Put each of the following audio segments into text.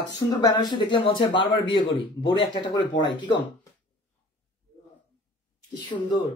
এত সুন্দর বেনারসি দেখলে মনে হচ্ছে বারবার বিয়ে করি, বোরে একটা একটা করে পড়াই, কি কম? কি সুন্দর।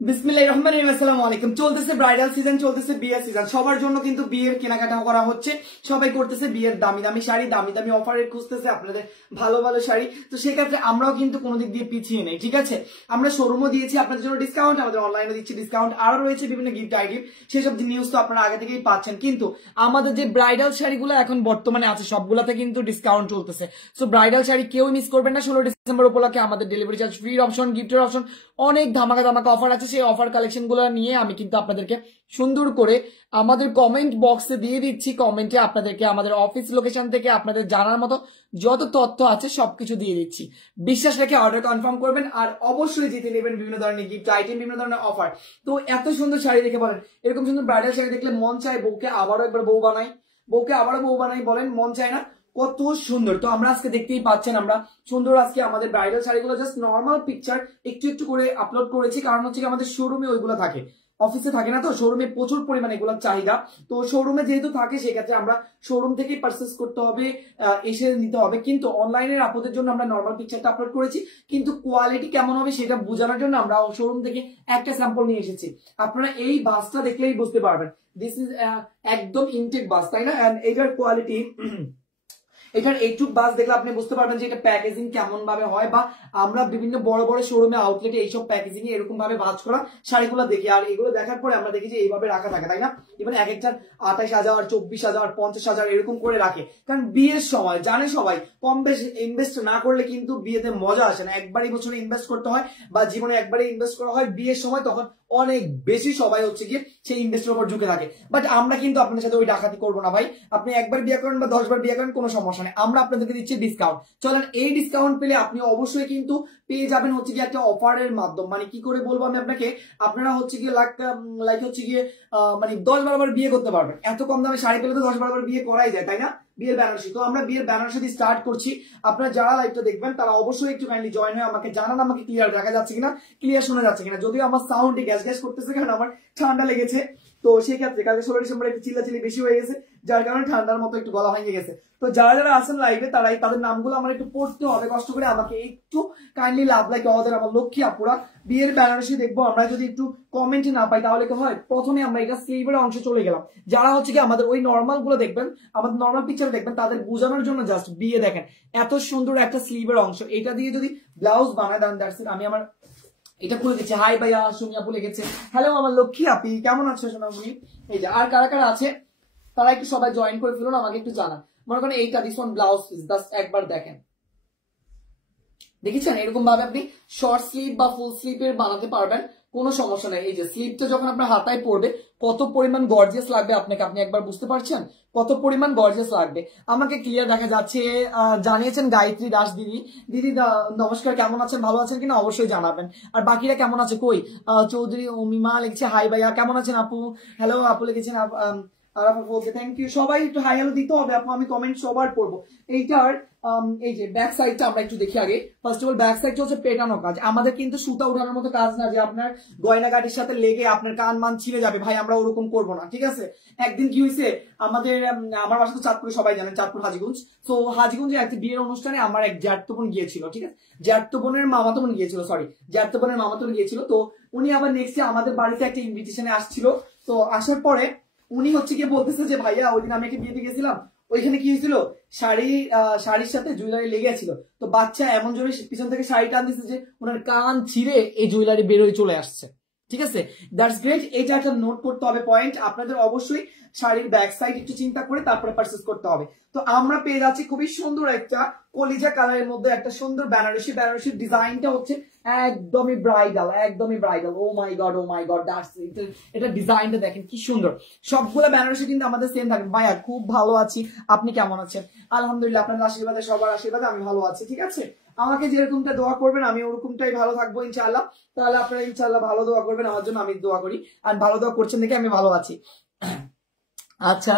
বিসমিল্লাহির রহমানির রহিম, আসসালামু আলাইকুম। চলতেছে ব্রাইডাল সিজন, চলতেছে বিয়ের সিজন, সবার জন্য কিন্তু বিয়ের কেনাকাটা করা হচ্ছে। সবাই করতেছে বিয়ের দামি দামি শাড়ি, দামি দামি অফারে খুঁজতেছে আপনাদের ভালো ভালো শাড়ি। তো সেক্ষেত্রে আমরাও কিন্তু কোনো দিক দিয়ে পিছিয়ে নেই, ঠিক আছে? আমরা শোরুমও দিয়েছি আপনাদের জন্য ডিসকাউন্ট, আমাদের অনলাইনে দিচ্ছি ডিসকাউন্ট, আরো রয়েছে বিভিন্ন গিফট আইটেম। সেসব নিউজ তো আপনারা আগে থেকেই পাচ্ছেন। কিন্তু আমাদের যে ব্রাইডাল শাড়িগুলো এখন বর্তমানে আছে সবগুলাতে কিন্তু ডিসকাউন্ট চলতেছে। সো ব্রাইডাল শাড়ি কেউ মিস করবেন না। 16 ডিসেম্বর উপলক্ষে আমাদের ডেলিভারি চার্জ ফ্রি অপশন, গিফটের অপশন, অনেক ধামাকা ধামাকা অফার আছে। সেই অফার কালেকশন গুলো নিয়ে আমি কিন্তু আপনাদেরকে সুন্দর করে আমাদের কমেন্ট বক্সে দিয়ে দিচ্ছি। কমেন্টে আপনাদেরকে আমাদের অফিস লোকেশন থেকে আপনাদের জানার মতো যত তথ্য আছে সবকিছু দিয়ে দিচ্ছি। বিশ্বাস রেখে অর্ডার কনফার্ম করবেন, আর অবশ্যই জিতে নেবেন বিভিন্ন ধরনের গিফট আইটেম, বিভিন্ন ধরনের অফার। তো এত সুন্দর শাড়ি দেখে বলেন, এরকম সুন্দর ব্রাইডাল শাড়ি দেখলে মন চায় বউকে আবারও একবার বউ বানাই, বউকে আবারও বউ বানাই, বলেন মন চায় না? কত সুন্দর। তো আমরা আজকে দেখতেই পাচ্ছেন আমরা সুন্দর আজকে আমাদের ব্রাইডাল শাড়িগুলো জাস্ট নর্মাল পিকচার একটু একটু করে আপলোড করেছি, কারণ হচ্ছে আমাদের শোরুমে ওইগুলো থাকে, অফিসে থাকে না। তো শোরুমে প্রচুর পরিমাণে এগুলোর চাহিদা, তো শোরুমে যেহেতু থাকে সেক্ষেত্রে আমরা শোরুম থেকেই পারচেস করতে হবে, এসে নিতে হবে। কিন্তু অনলাইনের আপলোডের জন্য আমরা নর্মাল পিকচারটা আপলোড করেছি, কিন্তু কোয়ালিটি কেমন হবে সেটা বোঝানোর জন্য আমরা শোরুম থেকে একটা স্যাম্পল নিয়ে এসেছি। আপনারা এই বাসটা দেখলেই বুঝতে পারবেন দিস ইজ একদম ইনটেক বাস, তাই না? এন্ড এটার কোয়ালিটি, এখানে এইটুক বাস দেখলে আপনি বুঝতে পারবেন যে এটা প্যাকেজিং কেমন ভাবে হয়, বা আমরা বিভিন্ন বড় বড় শোরুমে আউটলেটে এইসব প্যাকেজিং এরকম ভাবে ভাঁজ করা শাড়িগুলো দেখি, আর এগুলো দেখার পরে আমরা দেখি যে এইভাবে রাখা থাকে, তাই না? ইভেন এক একটা 28,000, 24,000, 50,000 এরকম করে রাখে। কারণ বিয়ের সময় জানে সবাই কম বেশি ইনভেস্ট না করলে কিন্তু বিয়েতে মজা আসে না। একবারই বছরে ইনভেস্ট করতে হয়, বা জীবনে একবারই ইনভেস্ট করা হয় বিয়ের সময়, তখন অনেক বেশি সবাই হচ্ছে গিয়ে সেই ইনভেস্টের উপর ঝুঁকে থাকে। বাট আমরা কিন্তু আপনার সাথে ওই ডাকাতি করবো না ভাই। আপনি একবার বিয়ে করেন বা 10 বার বিয়ে করেন, কোনো সমস্যা নেই, আমরা আপনাদেরকে দিচ্ছি ডিসকাউন্ট। চলেন, এই ডিসকাউন্ট পেলে আপনি অবশ্যই কিন্তু পেয়ে যাবেন হচ্ছে গিয়ে একটা অফারের মাধ্যম। মানে কি করে বলবো আমি আপনাকে, আপনারা হচ্ছে গিয়ে লাইক হচ্ছে গিয়ে মানে 10-12 বার বিয়ে করতে পারবেন। এত কম দামে শাড়ি পেলে তো 10-12 বার বিয়ে করাই যায়, তাই না? বিয়ের বেনারসি। তো আমরা বিয়ের বেনারসি দিয়ে স্টার্ট করছি। আপনারা যারা লাইভটা দেখবেন তারা অবশ্যই একটু কাইন্ডলি জয়েন হয়ে আমাকে জানান আমাকে ক্লিয়ার দেখা যাচ্ছে কিনা, ক্লিয়ার শোনা যাচ্ছে কিনা। যদিও আমার সাউন্ডে গ্যাস গ্যাস করতেছে, কারণ আমার ঠান্ডা লেগেছে। তো সেই ক্ষেত্রে কালকে 16 ডিসেম্বর একটু চিল্লাচিল্লি বেশি হয়ে গেছে, যার কারণে ঠান্ডার মতো একটু গলা ভেঙে গেছে। তো যারা যারা আছেন লাইভে তারাই তাদের নামগুলো আমার একটু পড়তে হবে কষ্ট করে, আমাকে একটু কাইন্ডলি লাভ লাগে ওদের, আমার লক্ষ্মী আপুরা। বিয়ের বেনারসি দেখবো আমরা, যদি একটু কমেন্ট না পাই তাহলে কি হয়, প্রথমে আমরা এটা স্লিভের অংশে চলে গেলাম। যারা হচ্ছে কি আমাদের ওই নর্মাল গুলো দেখবেন, আমাদের নর্মাল পিকচার দেখবেন, তাদের বোঝানোর জন্য জাস্ট বিয়ে দেখেন এত সুন্দর একটা স্লিভের অংশ, এটা দিয়ে যদি ব্লাউজ বানায় দেন, দ্যাটস ইট। আমি আমার এটা খুলে দিচ্ছি। হাই ভাইয়া, সুমি আপু লিখেছে হ্যালো আমার লক্ষ্মী আপি, কেমন আছো সোনামণি? এই যে আর কারা কারা আছে তারা একটু সবাই জয়েন করে ফেলুন, আমাকে একটু জানান। মনে করেন এইটা this one blouse piece, just একবার দেখেন, দেখেছেন? এরকম ভাবে আপনি শর্ট স্লিভ বা ফুল স্লিভের বানাতে পারবেন, কোনো সমস্যা নেই। এই যে স্লিভটা যখন আপনার হাতায় পড়বে কত পরিমাণ গর্জিয়াস লাগবে আপনাকে, আপনি একবার বুঝতে পারছেন কত পরিমাণ গর্জিয়াস লাগবে। আমাকে ক্লিয়ার দেখা যাচ্ছে, জানিয়েছেন গায়ত্রী দাস দিদি। দিদি নমস্কার, কেমন আছেন, ভালো আছেন কিনা অবশ্যই জানাবেন। আর বাকিরা কেমন আছে কই? চৌধুরী অমিমা লিখছে হাই ভাইয়া, কেমন আছেন আপু? হ্যালো আপু লিখেছেন, আর আপু বলছে থ্যাংক ইউ। সবাই একটু হাই হ্যালো দিতে হবে আপু, আমি কমেন্ট সবার পড়বো। এইটার এই যে ব্যাক সাইডটা আমরা একটু দেখি আগে। ফার্স্ট অফ অল ব্যাক সাইডটা হচ্ছে পেটানো কাজ, আমাদের কিন্তু সুতা উঠানোর মতো কাজ না যে আপনার গয়না গাড়ির সাথে লেগে আপনার কান মান ছিঁড়ে যাবে, ভাই আমরা ওরকম করবো না, ঠিক আছে? একদিন কি হয়েছে, আমাদের আমার বাসা তো চাঁদপুরে, সবাই জানেন চাঁদপুর হাজিগঞ্জ। তো হাজিগঞ্জে একটা বিয়ের অনুষ্ঠানে আমার এক জ্যাঠতো বোন গিয়েছিল, ঠিক আছে? জ্যাঠতো বোনের মামাতো বোন গিয়েছিল, সরি জ্যাঠতো বোনের মামাতো বোন গিয়েছিল। তো উনি আবার নেক্সট আমাদের বাড়িতে একটা ইনভিটেশনে আসছিল। তো আসার পরে উনি হচ্ছে গিয়ে বলতেছে যে ভাইয়া ওই দিন আমি একটা বিয়েতে গেছিলাম, ওইখানে কি হয়েছিল, শাড়ির সাথে জুয়েলারি লেগে ছিল। তো বাচ্চা এমন জোরে পিছন থেকে শাড়ি টান দিচ্ছে যে ওনার কান ছিঁড়ে এই জুয়েলারি বেরোয় চলে আসছে, ঠিক আছে? That's great. এটা একটা নোট করতে হবে পয়েন্ট আপনাদের, অবশ্যই শাড়ির ব্যাক সাইড একটু চিন্তা করে তারপরে পারচেস করতে হবে। তো আমরা পেয়ে যাচ্ছি খুবই সুন্দর একটা কলিজা কালারের মধ্যে একটা সুন্দর বেনারসি। বেনারসির ডিজাইনটা হচ্ছে একদমই ব্রাইডাল, একদমই bridal. Oh my god, oh my god, that's it. এটা ডিজাইনটা দেখেন কি সুন্দর। সবগুলো বেনারসি কিন্তু আমাদের সেম থাকে। ভাইয়া খুব ভালো আছি, আপনি কেমন আছেন? আলহামদুলিল্লাহ, আপনার আশীর্বাদে, সবার আশীর্বাদে আমি ভালো আছি, ঠিক আছে? আমাকে যেরকমটা দোয়া করবেন আমি ওরকমটাই ভালো থাকবো ইনশাআল্লাহ। তাহলে আপনারা ইনশাআল্লাহ ভালো দোয়া করবেন আমার জন্য, আমি দোয়া করি, আর ভালো দোয়া করছেন দেখে আমি ভালো আছি। আচ্ছা,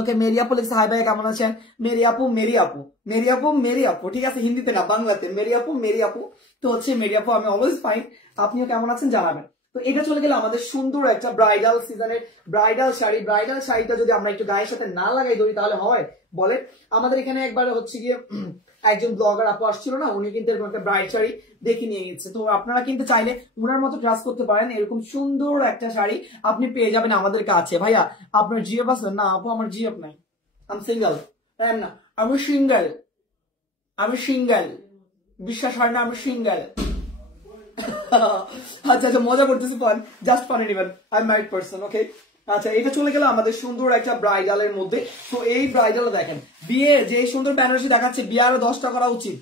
ওকে মেরি আপু লিখছে হাই ভাই কেমন আছেন? মেরি আপু, মেরি আপু, মেরি আপু, মেরি আপু, ঠিক আছে? হিন্দিতে না, বাংলাতে মেরি আপু, মেরি আপু। তো হচ্ছে মেরি আপু, আমি অলওয়েজ ফাইন, আপনিও কেমন আছেন জানাবেন। তো এটা চলে গেলে আমাদের সুন্দর একটা ব্রাইডাল সিজনের ব্রাইডাল শাড়ি। ব্রাইডাল শাড়িটা যদি আমরা একটু গায়ের সাথে না লাগাই ধরি তাহলে হয়? বলে। আমাদের এখানে একবার হচ্ছে গিয়ে একজন ব্লগার আপু আসছিল না, উনি কিন্তু এরকম একটা ব্রাইড শাড়ি দেখে নিয়ে গেছে। তো আপনারা কিন্তু চাইলে উনার মতো ট্রাস্ট করতে পারেন, এরকম সুন্দর একটা শাড়ি আপনি পেয়ে যাবেন আমাদের কাছে। ভাইয়া আপনার জিএফ আছে? না আপু আমার জিএফ নাই, আমি সিঙ্গেল। না আমি সিঙ্গেল, আমি সিঙ্গেল, বিশ্বাস হয় না আমি সিঙ্গেল। আচ্ছা আচ্ছা মজা করতেছি, ফান, জাস্ট ফানি নিবেন, আই এম ম্যারিড পারসন, ওকে। আচ্ছা এটা চলে গেল আমাদের সুন্দর একটা ব্রাইডালের মধ্যে। তো এই ব্রাইডাল দেখেন, বিয়ের যে সুন্দর বেনারসি দেখাচ্ছে, বিয়ে আরো 10টা করা উচিত।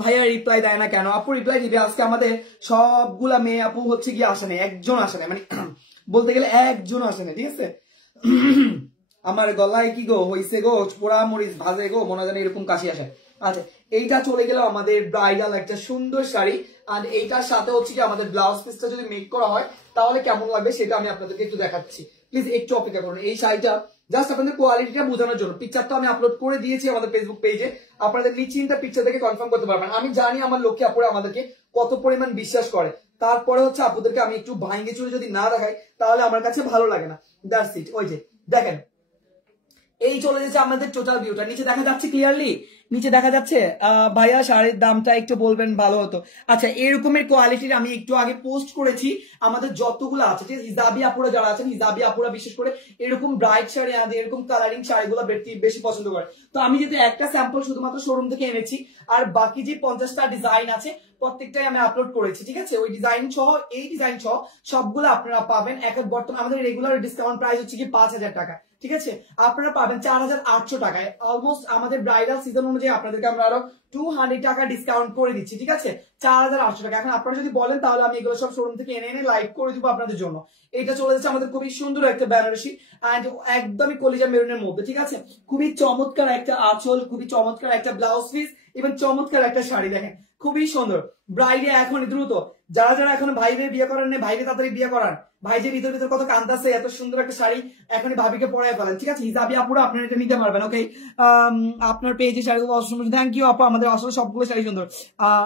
ভাইয়া রিপ্লাই দেয় না কেন? আপু রিপ্লাই দিবে, আজকে আমাদের সবগুলা মেয়ে আপু হচ্ছে গিয়ে আসে না, একজন আসে না, মানে বলতে গেলে একজন আসে না, ঠিক আছে। আমার গলায় কি গো হইছে গো, পোড়া মরিচ ভাজে গো, মনে জানি এরকম কাশি আসে। আচ্ছা এইটা চলে গেল আমাদের ব্রাইডাল একটা সুন্দর শাড়ি। আর এইটার সাথে হচ্ছে কি আমাদের ব্লাউজ পিসটা যদি মেক করা হয় তাহলে কেমন লাগবে সেটা আমি আপনাদেরকে একটু দেখাচ্ছি, প্লিজ একটু অপেক্ষা করুন। এই শাড়িটা জাস্ট আপনাদের কোয়ালিটিটা বোঝানোর জন্য, পিকচারটা আমি আপলোড করে দিয়েছি আমাদের ফেসবুক পেজে, আপনাদের নিশ্চিন্তে পিকচার দেখে কনফার্ম করতে পারবেন। আমি জানি আমার লক্ষ্যে আপুরা আমাদেরকে কত পরিমাণ বিশ্বাস করে, তারপরে হচ্ছে আপুদেরকে আমি একটু ভাঙ্গে চুরে যদি না দেখাই তাহলে আমার কাছে ভালো লাগে না। That's it. ওই যে দেখেন এই চলে যাচ্ছে আমাদের টোটাল ভিউটা, নিচে দেখা যাচ্ছে ক্লিয়ারলি, নিচে দেখা যাচ্ছে। ভাইয়া শাড়ির দামটা একটু বলবেন ভালো হতো। আচ্ছা এরকমের কোয়ালিটির আমি একটু আগে পোস্ট করেছি আমাদের যতগুলো আছে, ঠিক আছে, হিজাবি আপুরা যারা আছেন, হিজাবি আপুরা বিশেষ করে এরকম ব্রাইট শাড়ি আনতে, এরকম কালারিং শাড়িগুলো বেশি পছন্দ করে। তো আমি যেহেতু একটা স্যাম্পল শুধুমাত্র শোরুম থেকে এনেছি, আর বাকি যে 50টা ডিজাইন আছে প্রত্যেকটাই আমি আপলোড করেছি, ঠিক আছে। ওই ডিজাইন সহ এই ডিজাইন সহ সবগুলো আপনারা পাবেন। এখন বর্তমানে আমাদের রেগুলার ডিসকাউন্ট প্রাইস হচ্ছে কি 5000 টাকা, ঠিক আছে। আপনারা পাবেন 4800 টাকায়। অলমোস্ট আমাদের ব্রাইডাল সিজন অনুযায়ী আপনাদেরকে আমরা আরো 200 টাকা ডিসকাউন্ট করে দিচ্ছি, ঠিক আছে। 4800 টাকা। এখন আপনারা যদি বলেন তাহলে আমি এগুলো সব শোরুম থেকে এনে এনে লাইভ করে দিব আপনাদের জন্য। এটা চলে যাচ্ছে আমাদের খুবই সুন্দর একটা বেনারসি এন্ড একদমই কলিজা মেরুনের মধ্যে, ঠিক আছে। খুবই চমৎকার একটা আঁচল, খুবই চমৎকার একটা ব্লাউজ পিস এবং চমৎকার একটা শাড়ি, দেখেন খুবই সুন্দর। ব্রাইডে এখন দ্রুত যারা যারা এখন ভাইরে বিয়ে করেন না, ভাইরে তাড়াতাড়ি বিয়ে করান। ভাই যে ভিতর ভিতর কত কান্দাছে, এত সুন্দর একটা শাড়ি এখনই ভাবিকে পরায় ফেলেন, ঠিক আছে। হিজাবি আপুরা আপনারা এটা নিতে পারবেন, ওকে। আপনার পেজে শাড়িগুলো অসুন্দর, থ্যাংক ইউ আপু, আমাদের আসলে সবগুলো শাড়ি সুন্দর।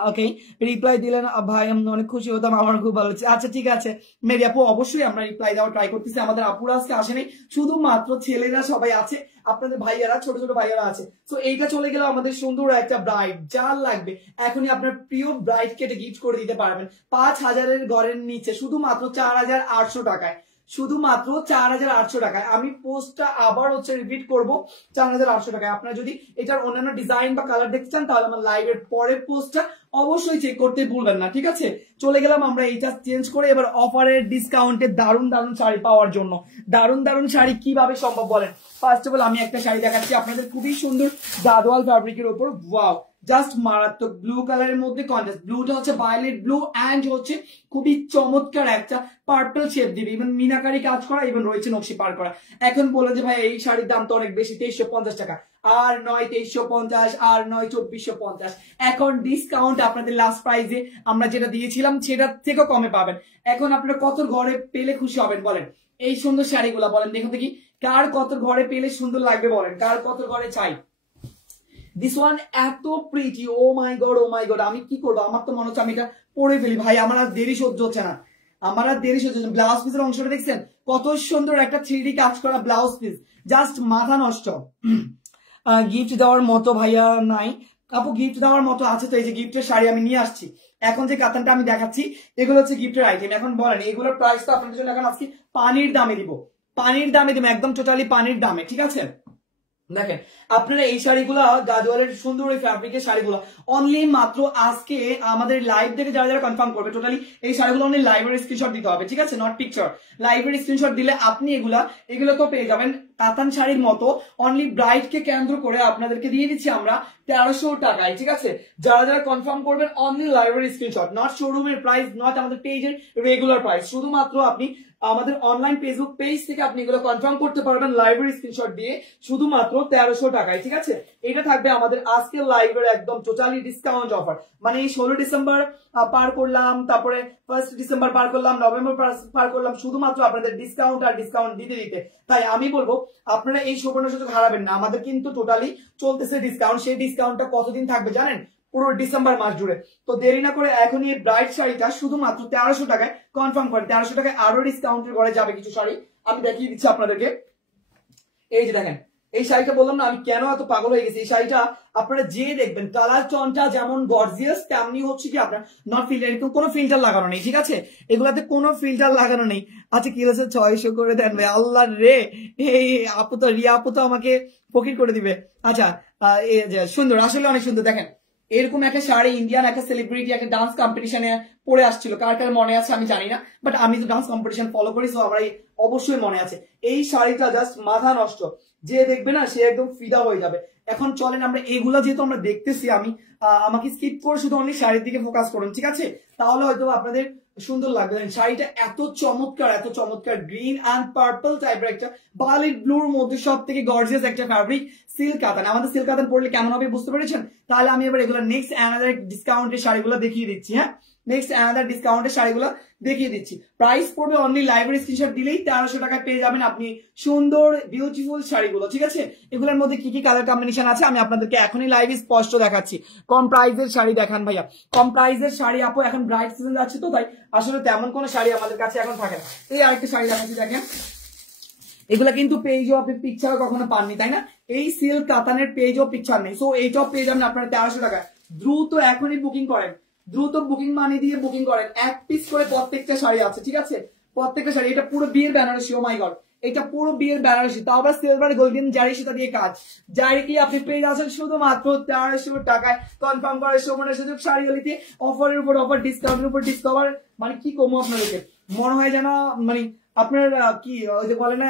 ওকে রিপ্লাই দিলেন ভাই, আমি অনেক খুশি হতাম, আমার খুব ভালো লাগছে। আচ্ছা ঠিক আছে মেরি আপু, অবশ্যই আমরা রিপ্লাই দেওয়ার ট্রাই করতেছি। আমাদের আপুরা আজকে আসেনি, শুধুমাত্র ছেলেরা সবাই আছে, আপনাদের ভাইয়ারা ছোট ছোট ভাইয়ারা আছে। তো এইটা চলে গেল আমাদের সুন্দর একটা ব্রাইড, যার লাগবে এখনই আপনার প্রিয় ব্রাইড কেটে গিফট করে দিতে পারবেন 5000-এর ঘরের নিচে শুধুমাত্র 4800 টাকায়, শুধুমাত্র 4800 টাকায়। আমি পোস্টটা আবার হচ্ছে রিপিট করবো, 4800 টাকায়। আপনারা যদি এটার অন্যান্য ডিজাইন বা কালার দেখতে চান তাহলে আমার লাইভের পরের পোস্টটা অবশ্যই চেক করতে ভুলবেন না, ঠিক আছে। চলে গেলাম আমরা এইটা চেঞ্জ করে এবার অফারের ডিসকাউন্টে দারুণ দারুণ শাড়ি পাওয়ার জন্য। দারুণ দারুণ শাড়ি কিভাবে সম্ভব বলেন? ফার্স্ট অফ অল আমি একটা শাড়ি দেখাচ্ছি আপনাদের, খুবই সুন্দর গাদোয়াল ফ্যাব্রিকের উপর, ওয়াও জাস্ট মারাত্মক। ব্লু কালারের মধ্যে কন্ট্রাস্ট, ব্লুটা হচ্ছে ভায়োলেট ব্লু এন্ড হচ্ছে খুবই চমৎকার একটা পার্পল শেপ দিবে, ইভেন মিনাকারি কাজ করা, ইভেন রয়েছে নকশি পার করা। এখন বলে যে ভাই এই শাড়ির দাম তো অনেক বেশি, 2350 টাকা। আর নয় 2350, আর নয় 2450। এখন ডিসকাউন্ট আপনাদের লাস্ট প্রাইজে আমরা যেটা দিয়েছিলাম সেটার থেকেও কমে পাবেন। এখন আপনারা কত ঘরে পেলে খুশি হবেন বলেন? এই সুন্দর শাড়িগুলা বলেন দেখুন দেখি, কার কত ঘরে পেলে সুন্দর লাগবে বলেন, কার কত ঘরে চাই। দিস ওয়ান এত pretty, O my god, oh my god. আমি কি করবো, আমার তো মনে হচ্ছে আমি এটা পরে ফেলি ভাই, আমার আর দেরি সহ্য হচ্ছে না, আমার আর দেরি সহ্য হচ্ছে। ব্লাউজ পিসের অংশটা দেখছেন কত সুন্দর, একটা 3D কাজ করা ব্লাউজ পিস, জাস্ট মাথা নষ্ট। গিফট দেওয়ার মতো ভাইয়া নাই আপু, গিফট দেওয়ার মতো আছে তো, এই যে গিফটের শাড়ি আমি নিয়ে আসছি। এখন যে কাতানটা আমি দেখাচ্ছি এগুলো হচ্ছে গিফটের আইটেম। এখন বলেন এগুলোর প্রাইস তো আপনাদের জন্য এখন আজকে পানির দামে দিব, পানির দামে দিব, একদম টোটালি পানির দামে, ঠিক আছে। দেখেন আপনারা এই শাড়িগুলা গাদোয়ালের সুন্দর এই ফ্যাব্রিকের শাড়িগুলো অনলি মাত্র আজকে আমাদের লাইভ থেকে যারা যারা কনফার্ম করবে, টোটালি এই শাড়িগুলো অনলি লাইভের স্ক্রিনশট দিতে হবে, ঠিক আছে, নট পিকচার। লাইভের স্ক্রিনশট দিলে আপনি এগুলো পেয়ে যাবেন কাতান শাড়ির মতো। অনলি ব্রাইড কে কেন্দ্র করে আপনাদেরকে দিয়ে দিচ্ছি আমরা 1300 টাকায়, ঠিক আছে। যারা যারা কনফার্ম করবেন অনলি লাইভের স্ক্রিনশট, নট শোরুমের প্রাইস, নট আমাদের পেজের রেগুলার প্রাইস, শুধুমাত্র আপনি আমাদের অনলাইন ফেসবুক পেজ থেকে আপনি এগুলো কনফার্ম করতে পারবেন লাইভের স্ক্রিনশট দিয়ে শুধুমাত্র 1300 টাকায়, ঠিক আছে। এটা থাকবে আমাদের আজকের লাইভের একদম টোটালি ডিসকাউন্ট অফার। মানে এই 16 ডিসেম্বর পার করলাম, তারপরে 1 ডিসেম্বর পার করলাম, নভেম্বর পার করলাম, শুধুমাত্র আপনাদের ডিসকাউন্ট আর ডিসকাউন্ট দিতে দিতে। তাই আমি বলবো আপনারা এই সুবর্ণ সুযোগ হারাবেন না। আমাদের কিন্তু টোটালি চলতেছে ডিসকাউন্ট, সেই ডিসকাউন্টটা কতদিন থাকবে জানেন? পুরো ডিসেম্বর মাস জুড়ে। তো দেরি না করে এখনই এই ব্রাইড শাড়িটা শুধুমাত্র 1300 টাকায় কনফার্ম করেন। 1300 টাকায় আরো ডিসকাউন্টের ঘরে যাবে কিছু শাড়ি, আমি দেখিয়ে দিচ্ছি আপনাদেরকে। এই যে দেখেন এই শাড়িটা বললাম না আমি কেন এত পাগল হয়ে গেছি, এই শাড়িটা আপনারা যে দেখবেন কালার চনটা যেমন গর্জিয়াস তেমনি হচ্ছে কি আপনার নট ফিল্টার, এরকম কোনো ফিল্টার লাগানো নেই, ঠিক আছে, এগুলাতে কোনো ফিল্টার লাগানো নেই। আচ্ছা কি হচ্ছে 600 করে দেন ভাই, আল্লাহ রে, এই আপু তো রিয়া আপু তো আমাকে ফকির করে দিবে। আচ্ছা সুন্দর, আসলে অনেক সুন্দর। দেখেন এরকম একটা শাড়ি ইন্ডিয়ান একটা সেলিব্রিটি একটা ডান্স কম্পিটিশনে পরে আসছিল, কার কার মনে আছে আমি জানি না, বাট আমি তো ডান্স কম্পিটিশন ফলো করি, সো আমার অবশ্যই মনে আছে। এই শাড়িটা জাস্ট মাথা নষ্ট, যে দেখবে না সে একদম ফিদা হয়ে যাবে। এখন চলেন আমরা এগুলা যেহেতু আমরা দেখতেছি, আমি আমাকে স্কিপ করে শুধু অনলি শাড়ির দিকে ফোকাস করুন, ঠিক আছে, তাহলে হয়তো আপনাদের সুন্দর লাগবে। শাড়িটা এত চমৎকার, এত চমৎকার, গ্রিন অ্যান্ড পার্পল টাইপের একটা বালির ব্লুর মধ্যে সব থেকে গর্জিয়াস একটা ফ্যাব্রিক, সিল্ক কাতান। আমাদের সিল্ক কাতান পড়লে কেমন হবে বুঝতে পেরেছেন? তাহলে আমি এবার এগুলো নেক্সট অ্যানাদার ডিসকাউন্টের শাড়িগুলো দেখিয়ে দিচ্ছি। হ্যাঁ, নেক্সট অ্যানাদার ডিসকাউন্টের শাড়িগুলো দেখিয়ে দিচ্ছি। প্রাইস পড়বে অনলি লাইভের স্ক্রিনশট দিলেই 1300 টাকায় পেয়ে যাবেন আপনি সুন্দর বিউটিফুল শাড়িগুলো, ঠিক আছে। এগুলোর মধ্যে কি কি কালার কম্বিনেশন আছে আমি আপনাদেরকে এখনই লাইভে স্পষ্ট দেখাচ্ছি। কম প্রাইসের শাড়ি দেখান ভাইয়া, কম প্রাইসের শাড়ি আপু, এখন ব্রাইট সিজন যাচ্ছে তো তাই আসলে তেমন কোনো শাড়ি আমাদের কাছে এখন থাকে না। এই আরেকটা শাড়ি দেখাচ্ছি, দেখেন এগুলা কিন্তু পেজও আপনি পিকচার কখনো পাননি, তাই না? এই সিল্ক কাতানের পেজও পিকচার নেই, সো এইটাও পেয়ে যাবেন আপনারা 1300 টাকায়। দ্রুত এখনই বুকিং করেন, দ্রুত বুকিং মানি দিয়ে বুকিং করেন। এক পিস করে প্রত্যেকটা শাড়ি আছে, ঠিক আছে, প্রত্যেকটা শাড়ি। এটা পুরো বিয়ের বেনারসি, ও মাই গড, এটা পুরো বিয়ের বেনারসি, তাও আবার সিলভার গোল্ডেন জারি সেটা দিয়ে কাজ। জারি কি আপনি পেয়ে যাচ্ছেন শুধুমাত্র 1300 টাকায়। কনফার্ম করার সময় সুযোগ, শাড়িগুলিতে অফারের উপর অফার, ডিসকাউন্টের উপর ডিসকাউন্ট, মানে কি কমো আপনাদেরকে, মনে হয় যেন মানে আপনার কি ওই যে বলে না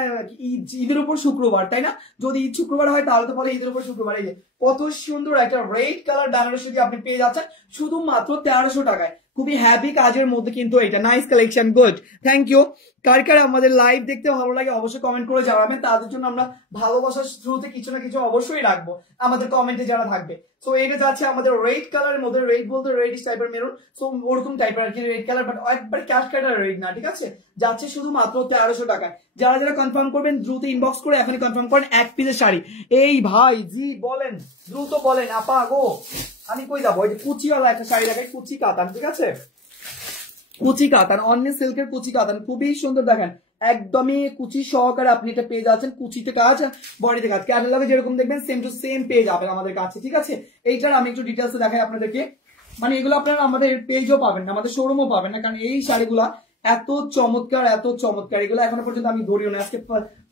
ঈদের উপর শুক্রবার, তাই না? যদি ঈদ শুক্রবার হয় তাহলে তো বলে ঈদের উপর শুক্রবার। এই যে কত সুন্দর একটা রেড কালার বেনারসি আপনি পেয়ে যাচ্ছেন শুধুমাত্র 1300 টাকায়। খুবই হ্যাপি কাজের মধ্যে কিন্তু এটা, nice collection, good, thank you. কার কার আমাদের লাইভ দেখতে ভালো লাগে অবশ্যই কমেন্ট করে জানাবেন, তাদের জন্য আমরা ভালোবাসার থ্রুতে কিছু না কিছু অবশ্যই রাখবো আমাদের কমেন্টে যারা থাকবে। সো এটা যাচ্ছে আমাদের রেড কালারের মধ্যে, রেড বলতে রেডিশ টাইপের মেরুন, সো ওরকম টাইপের আর কি রেড কালার, বাট একবার ক্যাশ কাটার রেড না, ঠিক আছে, যাচ্ছে শুধুমাত্র 1300 টাকায়। যারা যারা কনফার্ম করবেন দ্রুত ইনবক্স করে এখনই কনফার্ম করেন এক পিসের শাড়ি। এই ভাই জি বলেন, দ্রুত বলেন আপা গো, আমি কই যাবো? ওই যে কুচিওয়ালা একটা শাড়ি দেখাই, কুচি কাতান, ঠিক আছে, কুচি কাতান, অনলি সিল্কের কুচি কাতান, খুবই সুন্দর। দেখেন একদমই কুচি সহকারে আপনি এটা পেয়ে যাচ্ছেন, কুচিতে কাজ বডিতে কাজ, ক্যাটালগে যেরকম দেখবেন সেম টু সেম পেয়ে যাবেন আমাদের কাছে, ঠিক আছে। এইটার আমি একটু ডিটেলস দেখাই আপনাদেরকে, মানে এগুলো আপনারা আমাদের পেজও পাবেন না, আমাদের শোরুমও পাবেন না, কারণ এই শাড়িগুলা এত চমৎকার, এত চমৎকার, এগুলো এখনো পর্যন্ত আমি ধরিও না, আজকে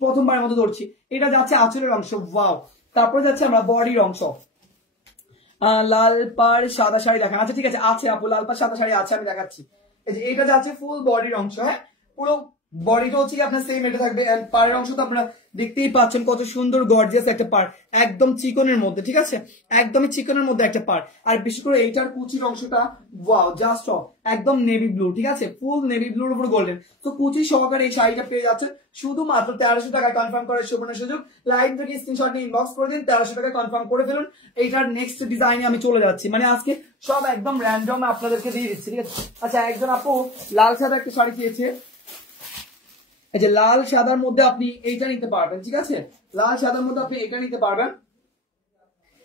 প্রথমবারের মতো ধরছি। এটা যাচ্ছে আঁচলের অংশ, ওয়াও। তারপরে যাচ্ছে আমরা বডির অংশ, লাল পাড় সাদা শাড়ি দেখান। আচ্ছা ঠিক আছে, আছে আপু লাল পাড় সাদা শাড়ি আছে, আমি দেখাচ্ছি। এই যে এটা যাচ্ছে ফুল বডির অংশ, হ্যাঁ, পুরো বডিটা হচ্ছে কি আপনার সেম এটা থাকবে, এন্ড পাড়ের অংশ তো আপনারা দেখতেই পাচ্ছেন কত সুন্দর গর্জিয়াস একটা পাড়, একদম চিকনের মধ্যে, ঠিক আছে, একদমই চিকনের মধ্যে একটা পাড়। আর বিশেষ করে এইটার কুচির অংশটা ওয়াও, জাস্ট একদম নেভি ব্লু, ঠিক আছে, ফুল নেভি ব্লুর উপর গোল্ডেন। তো কুচি সহকারে এই শাড়িটা পেয়ে যাচ্ছে শুধুমাত্র 1300 টাকায়। কনফার্ম করার সুবর্ণ সুযোগ, লাইভ থেকে স্ক্রিনশট নিয়ে ইনবক্স করে দিন, 1300 টাকায় কনফার্ম করে ফেলুন। এইটার নেক্সট ডিজাইনে আমি চলে যাচ্ছি, মানে আজকে সব একদম র্যান্ডম আপনাদেরকে দিয়ে দিচ্ছি, ঠিক আছে। আচ্ছা একজন আপু লাল সাদা একটা শাড়ি দিয়েছে, এই যে লাল সাদার মধ্যে আপনি এইটা নিতে পারবেন, ঠিক আছে, লাল সাদার মধ্যে আপনি এটা নিতে পারবেন।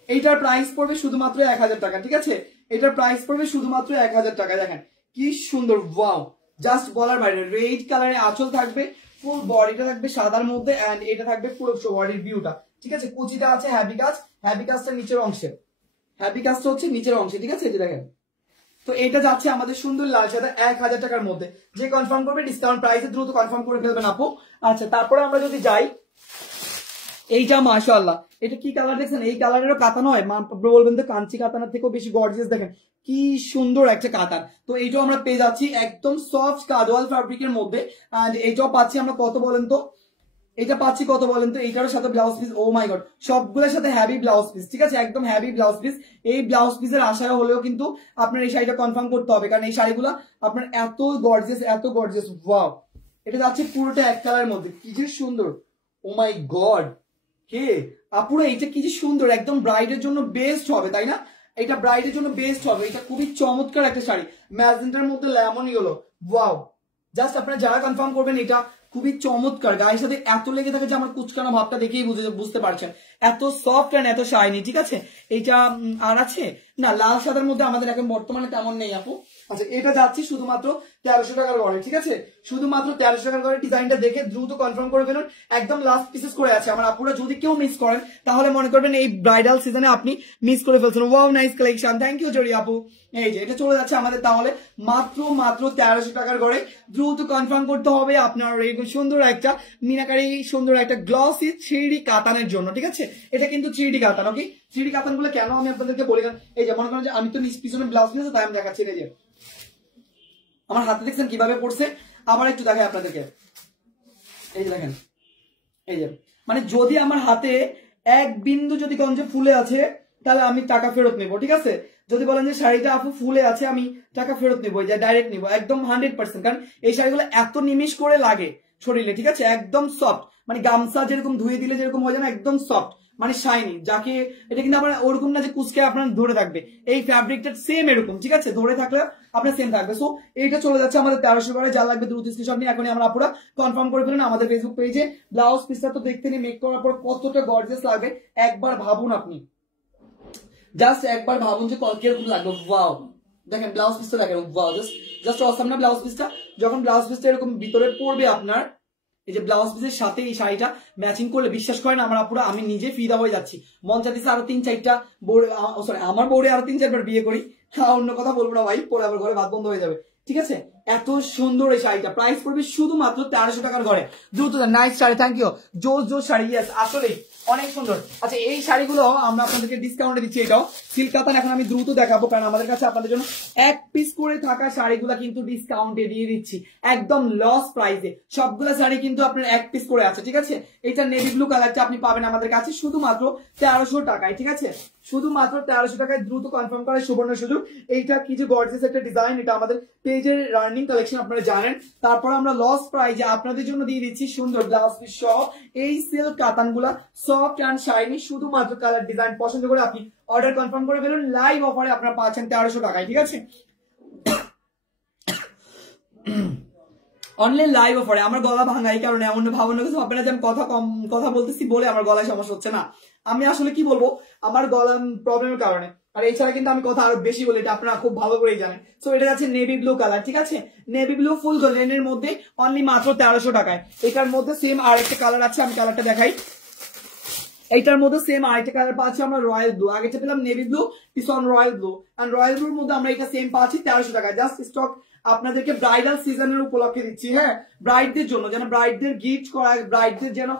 এইটার প্রাইস পড়বে শুধুমাত্র 1000 টাকা, ঠিক আছে, এটার প্রাইস পড়বে শুধুমাত্র 1000 টাকা। দেখেন কি সুন্দর, ওয়াও, জাস্ট বলার বাইরে। রেড কালারের আঁচল থাকবে, ফুল বডিটা থাকবে সাদার মধ্যে, এন্ড এটা থাকবে পুরো বডির ভিউটা, ঠিক আছে। কুচিটা আছে হ্যাভি কাজ, হ্যাভি কাজটা নিচের অংশে, হ্যাভি কাজটা হচ্ছে নিচের অংশে, ঠিক আছে, এই যে দেখেন। তো এটা যাচ্ছে আমাদের সুন্দর লাল সাদা 1000 টাকার মধ্যে। যে কনফার্ম করবে ডিসকাউন্ট প্রাইসে দ্রুত কনফার্ম করে ফেলবেন আপু। আচ্ছা তারপরে আমরা যদি যাই, এইটা মাশাআল্লাহ, এটা কি কালার দেখছেন? এই কালারেরও কাতান হয়, বলবেন তো কাঞ্চি কাতানের থেকেও বেশি গর্জিয়াস। দেখেন কি সুন্দর একটা কাতান। তো এইটাও আমরা পেয়ে যাচ্ছি একদম সফট কাদওয়াল ফ্যাব্রিকের মধ্যে, আর এইটাও পাচ্ছি আমরা কত বলেন তো, এটা পাচ্ছি কত বলেন তো, এইটার সাথে blouse piece, O my god, সবগুলোর সাথে হ্যাভি ব্লাউজ পিস, ঠিক আছে, একদম হ্যাভি ব্লাউজ পিস। এই ব্লাউজ পিসের আশায় হলেও কিন্তু আপনার এই শাড়িটা কনফার্ম করতে হবে, কারণ এই শাড়িগুলো আপনার এত গর্জিয়াস, এত গর্জিয়াস, ওয়াও। এটা যাচ্ছে পুরোটা এক কালারের মধ্যে, কি যে সুন্দর, ও মাই গড, কে আপুরা এটা কি যে সুন্দর, একদম ব্রাইডের জন্য বেস্ট হবে, তাই না? এটা ব্রাইডের জন্য বেস্ট হবে, এটা খুবই চমৎকার একটা শাড়ি, ম্যাজেন্টার মধ্যে লেমন ইয়েলো, ওয়াও। জাস্ট আপনারা যারা কনফার্ম করবেন, এটা খুবই চমৎকার, গায়ের সাথে এত লেগে থাকে যে আমার কুচকানো ভাবটা দেখেই বুঝতে পারছেন, এত সফট এন্ড এত শাইনি, ঠিক আছে। এইটা আর আছে না লাল সাদার মধ্যে আমাদের এখন বর্তমানে তেমন নেই আপু, আচ্ছা এটা যাচ্ছে শুধুমাত্র 1300 টাকার ঘরে, ঠিক আছে, শুধুমাত্র 1300 টাকার ঘরে। ডিজাইনটা দেখে দ্রুত কনফার্ম করে ফেলুন, একদম লাস্ট পিসেস করে আছে আমার আপুরা। যদি কেউ মিস করেন তাহলে মনে করবেন এই ব্রাইডাল সিজনে আপনি মিস করে ফেলছেন। Wow nice collection, thank you Jori আপু। এই যে এটা চলে যাচ্ছে আমাদের তাহলে মাত্র 1300 টাকার ঘরে। দ্রুত কনফার্ম করতে হবে আপনার এই সুন্দর একটা মিনাকারি সুন্দর একটা গ্লসি 3D কাতানের জন্য, ঠিক আছে। এটা কিন্তু 3D কাতান, ওকে। 3D কাতান গুলো কেন আমি আপনাদেরকে বলি, এই যে মনে করেন যে আমি তো পিছনে ব্লাউজ নিয়েছি তাই আমি দেখাচ্ছি। এই যে আমার হাতে দেখছেন কিভাবে পড়ছে, আবার একটু দেখাই আপনাদেরকে। এই যে দেখেন, এই যে মানে যদি আমার হাতে এক বিন্দু যদি গঞ্জে ফুলে আছে তাহলে আমি টাকা ফেরত নেবো, ঠিক আছে। যদি বলেন যে শাড়িটা আপু ফুলে আছে আমি টাকা ফেরত নেবো, যে ডাইরেক্ট নিবো একদম 100%। কারণ এই শাড়িগুলো এত নিমিশ করে লাগে শরীরে, ঠিক আছে, একদম সফট, মানে গামছা যেরকম ধুয়ে দিলে যেরকম হয় না, একদম সফট মানে শাইনি। যাকে এটা কিন্তু আপনার ওরকম না যে কুচকে আপনার ধরে থাকবে, এই ফ্যাব্রিকটা সেম এরকম, ঠিক আছে, ধরে থাকলে আপনার সেম থাকবে। সো এইটা চলে যাচ্ছে আমাদের 1300 করে। যা লাগবে দ্রুত স্ক্রিনশট নিয়ে এখনই আমরা আপুরা কনফার্ম করে ফেলুন আমাদের ফেসবুক পেজে। ব্লাউজ পিসটা তো দেখতে নিয়ে মেক করার পর কতটা গর্জিয়াস লাগবে একবার ভাবুন আপনি, জাস্ট একবার ভাবুন যে কিরকম লাগবে। ওয়াও দেখেন ব্লাউজ পিসটা দেখেন, ওয়াও জাস্ট অসাম না ব্লাউজ পিসটা। যখন ব্লাউজ পিসটা এরকম ভিতরে পড়বে আপনার, এই যে ব্লাউজ পিসের সাথে এই শাড়িটা ম্যাচিং করলে বিশ্বাস করেন আমার আপুরা আমি নিজে ফিদা হয়ে যাচ্ছি। মন চাইতেছে আরো 3-4টা বোর্ড, সরি আমার বোর্ডে আরো 3-4বার বিয়ে করি। অন্য কথা বলবো না ভাই, পরে আবার ঘরে ভাত বন্ধ হয়ে যাবে, ঠিক আছে। এত সুন্দর এই শাড়িটা, প্রাইস পড়বে শুধুমাত্র 1300 টাকার ঘরে। দ্রুত নাইস শাড়ি, থ্যাংক ইউ, জোস শাড়ি, ইয়েস আসলে অনেক সুন্দর। আচ্ছা এই শাড়িগুলো আমরা আপনাদেরকে ডিসকাউন্টে দিচ্ছি। এটাও সিল্ক কাতান, এখন আমি দ্রুত দেখাবো কারণ আমাদের কাছে আপনাদের জন্য এক পিস করে থাকা শাড়িগুলো কিন্তু ডিসকাউন্টে দিয়ে দিচ্ছি একদম লস প্রাইসে। সবগুলা শাড়ি কিন্তু আপনার এক পিস করে আছে, ঠিক আছে। এটা নেভি ব্লু কালারটা আপনি পাবেন আমাদের কাছে শুধুমাত্র 1300 টাকায়, ঠিক আছে, শুধুমাত্র 1300 টাকায়। দ্রুত কনফার্ম করার সুবর্ণ সুযোগ। এইটা কি যে গর্জিয়াস একটা ডিজাইন, এটা আমাদের পেজের রানিং কালেকশন আপনারা জানেন। তারপর আমরা লস প্রাইজে আপনাদের জন্য দিয়ে দিচ্ছি সুন্দর ব্লাউজ পিস সহ এই সিল্ক কাতানগুলা, সফট অ্যান্ড শাইনি। শুধুমাত্র কালার ডিজাইন পছন্দ করে আপনি অর্ডার কনফার্ম করে ফেলুন। লাইভ অফারে আপনারা পাচ্ছেন 1300 টাকায়, ঠিক আছে, অনলাইন লাইভ অফারে। আমার গলা ভাঙা এই কারণে, এমন ভাবনা কিছু আপনারা যে আমি কথা বলতেছি বলে আমার গলায় সমস্যা হচ্ছে না। আমি আসলে কি বলবো, আমার গলা প্রবলেমের কারণে। আর এছাড়া কিন্তু আমি কথা আরো বেশি বলি, এটা আপনারা খুব ভালো করেই জানেন। সো এটা যাচ্ছে নেভি ব্লু কালার, ঠিক আছে, নেভি ব্লু ফুল গোল্ডেনের মধ্যে অনলি মাত্র 1300 টাকায়। এটার মধ্যে সেম আরেকটা কালার আছে, আমি কালারটা দেখাই। এইটার মধ্যে সেম আরেকটা কালার পাচ্ছি আমরা রয়্যাল ব্লু, আগেটা পেলাম নেভি ব্লু, পিছন রয়্যাল ব্লু, এন্ড রয়্যাল ব্লুর মধ্যে আমরা এটা সেম পাচ্ছি 1300 টাকায়। জাস্ট স্টক আপনাদেরকে ব্রাইডাল সিজনের উপলক্ষে দিচ্ছি, হ্যাঁ, ব্রাইডদের জন্য, যেন ব্রাইডদের গিফট করা, ব্রাইডদের যেন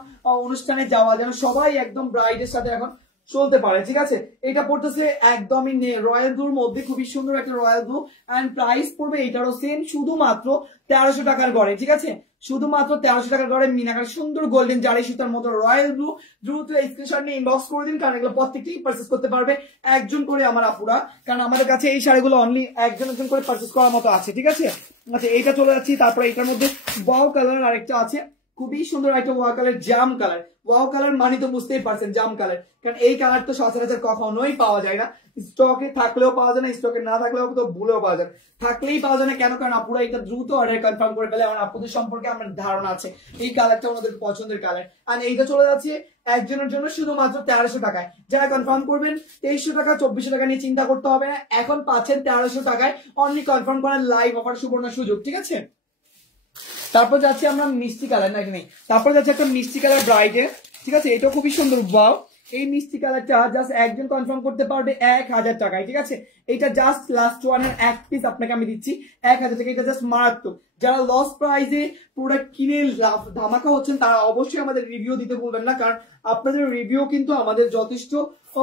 অনুষ্ঠানে যাওয়া, যেন সবাই একদম ব্রাইডের সাথে এখন চলতে পারে, ঠিক আছে। এটা পড়তেছে একদমই রয়্যাল ব্লুর মধ্যে, খুবই সুন্দর একটা রয়্যাল ব্লু, এন্ড প্রাইস পড়বে এটারও সেম শুধুমাত্র 1300 টাকার গড়ে, ঠিক আছে, শুধুমাত্র 1300 টাকার গড়ে মিনাকার সুন্দর গোল্ডেন জারি সুতার মতো রয়্যাল ব্লু। দ্রুত স্ক্রিনশট নিয়ে ইনবক্স করে দিন, কারণ এগুলো প্রত্যেকটি পারচেস করতে পারবে একজন করে আমার আপুরা, কারণ আমাদের কাছে এই শাড়িগুলো অনলি একজন করে পারচেস করার মতো আছে, ঠিক আছে। আচ্ছা এইটা চলে যাচ্ছি, তারপরে এটার মধ্যে ওয়াও কালার আরেকটা আছে, খুবই সুন্দর একটা ওয়াও কালার, জাম কালার। ওয়াও কালার মানে তো বুঝতেই পারছেন জাম কালার, কারণ এই কালার তো সচরাচর কখনোই পাওয়া যায় না। স্টকে থাকলেও পাওয়া যায় না, স্টকে না থাকলেও তো ভুলেও পাওয়া যায়, থাকলেই পাওয়া যায় না। কেন? কারণ আপুরা এটা দ্রুত অর্ডার কনফার্ম করে ফেলে, আমার আপুদের সম্পর্কে আমার ধারণা আছে এই কালারটা ওনাদের পছন্দের কালার। আর এইটা চলে যাচ্ছে একজনের জন্য শুধুমাত্র 1300 টাকায়। যারা কনফার্ম করবেন 2300 টাকা 2400 টাকা নিয়ে চিন্তা করতে হবে না, এখন পাচ্ছেন 1300 টাকায় অনলি কনফার্ম করার লাইভ অফার সুবর্ণ সুযোগ, ঠিক আছে। তারপর যাচ্ছি আমরা মিষ্টি কালার, নাকি নেই, তারপর যাচ্ছে একটা মিষ্টি কালার ব্রাইডের, ঠিক আছে, এটা খুবই সুন্দর। ওয়াও, এই মিষ্টি কালারটা জাস্ট একজন কনফার্ম করতে পারবে 1000 টাকায়, ঠিক আছে। এটা জাস্ট লাস্ট ওয়ানের এক পিস আপনাকে আমি দিচ্ছি 1000 টাকা। এটা জাস্ট মারাত্মক। যারা লস প্রাইজে প্রোডাক্ট কিনে ধামাকা হচ্ছেন তারা অবশ্যই আমাদের রিভিউ দিতে ভুলবেন না, কারণ আপনাদের রিভিউ কিন্তু আমাদের যথেষ্ট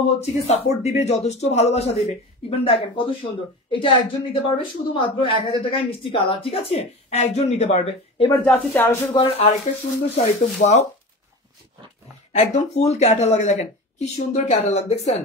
হচ্ছে কি সাপোর্ট দিবে, যথেষ্ট ভালোবাসা দিবে। ইভেন দেখেন কত সুন্দর, এটা একজন নিতে পারবে শুধুমাত্র 1000 টাকায় মিষ্টি কালার, ঠিক আছে, একজন নিতে পারবে। এবার যাচ্ছে 1300 করার আরেকটা সুন্দর শাড়ি, তো ওয়াও একদম ফুল ক্যাটালগে দেখেন কি সুন্দর ক্যাটালগ, দেখছেন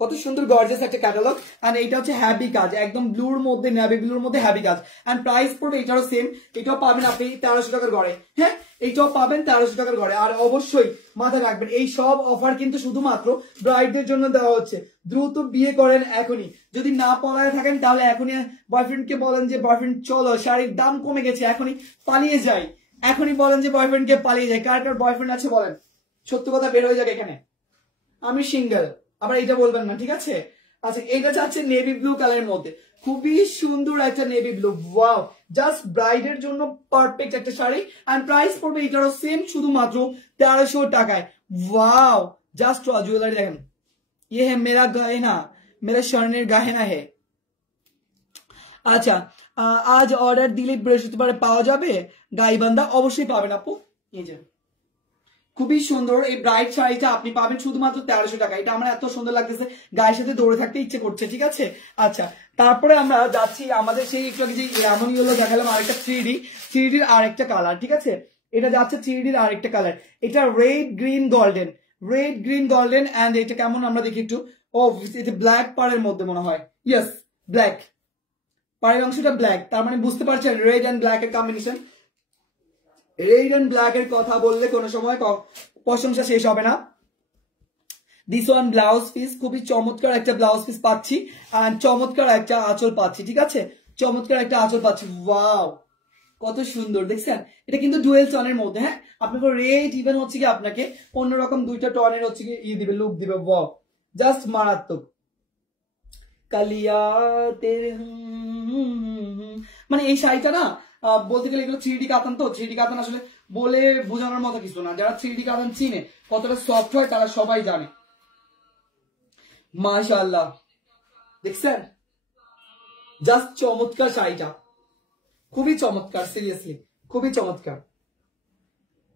কত সুন্দর গর্জিয়াস একটা ক্যাটালগ। আর এইটা হচ্ছে হ্যাভি কাজ, একদম ব্লুর মধ্যে, নেভি ব্লুর মধ্যে হ্যাভি কাজ। এন্ড প্রাইস পড়বে এটারও সেম, এটাও পাবেন আপনি 1300 টাকার ঘরে, হ্যাঁ, এইটাও পাবেন 1300 টাকার ঘরে। আর অবশ্যই মাথায় রাখবেন এই সব অফার কিন্তু শুধুমাত্র ব্রাইডদের জন্য দেওয়া হচ্ছে। দ্রুত বিয়ে করেন এখনই, যদি না পলায় থাকেন তাহলে এখনই বয়ফ্রেন্ডকে বলেন যে বয়ফ্রেন্ড চলো শাড়ির দাম কমে গেছে এখনই পালিয়ে যাই, এখনই বলেন যে বয়ফ্রেন্ডকে পালিয়ে যায়। কার কার বয়ফ্রেন্ড আছে বলেন, সত্য কথা বের হয়ে যাবে এখানে, আমি সিঙ্গেল, আবার এটা বলবেন না, ঠিক আছে। আচ্ছা এটা যাচ্ছে নেভি ব্লু কালারের মধ্যে, খুবই সুন্দর একটা নেভি ব্লু, ওয়াও জাস্ট ব্রাইডের জন্য পারফেক্ট একটা শাড়ি। এন্ড প্রাইস পড়বে এটারও সেম, শুধুমাত্র 1300 টাকায়। ওয়াও জাস্ট জুয়েলারি দেখেন, ये है मेरा गहना, मेरा স্বর্ণের গহনা है। আচ্ছা আজ অর্ডার দিলে বৃহস্পতিবার পাওয়া যাবে? গাইবান্ধা অবশ্যই পাবেন আপু। এই যে খুবই সুন্দর এই ব্রাইট শাড়িটা আপনি পাবেন শুধুমাত্র 1300 টাকা। এটা আমার এত সুন্দর লাগতেছে, গায়ের সাথে দৌড়ে থাকতে ইচ্ছে করছে, ঠিক আছে। আচ্ছা তারপরে আমরা যাচ্ছি আমাদের সেই একটু আগে যে এমন ইয়েলো দেখালাম, আরেকটা 3D র আরেকটা কালার, ঠিক আছে। এটা যাচ্ছে 3D র আরেকটা কালার, এটা রেড গ্রিন গোল্ডেন এন্ড এটা কেমন আমরা দেখি একটু। ও এটা ব্ল্যাক পাড়ের মধ্যে মনে হয়, ইয়েস ব্ল্যাক পাড়ের অংশটা ব্ল্যাক, তার মানে বুঝতে পারছেন রেড এন্ড ব্ল্যাক এর কম্বিনেশন। রেড এন্ড ব্ল্যাক এর কথা বললে কোনো সময় প্রশংসা শেষ হবে না। দিস ওয়ান ব্লাউজ পিস, খুবই চমৎকার একটা ব্লাউজ পিস পাচ্ছি আর চমৎকার একটা আঁচল পাচ্ছি, ঠিক আছে, চমৎকার একটা আঁচল পাচ্ছি। ওয়াও কত সুন্দর দেখছেন। এটা কিন্তু ডুয়েল টনের মধ্যে, হ্যাঁ আপনাকে রেড ইভেন হচ্ছে কি আপনাকে অন্যরকম দুইটা টনের হচ্ছে কি ই দিবে, লুক দিবে। ওয়াও জাস্ট মারাত্মক। কালিয়া তেরে মানে এই শাড়িটা না বলতে গেলে এগুলো 3D কাতান, তো 3D কাতান আসলে বলে বোঝানোর মতো কিছু না, যারা 3D কাতান চিনে কতটা সফট হয় তারা সবাই জানে। মাশাআল্লাহ দেখছেন জাস্ট চমৎকার শাড়িটা, খুবই চমৎকার, সিরিয়াসলি খুবই চমৎকার।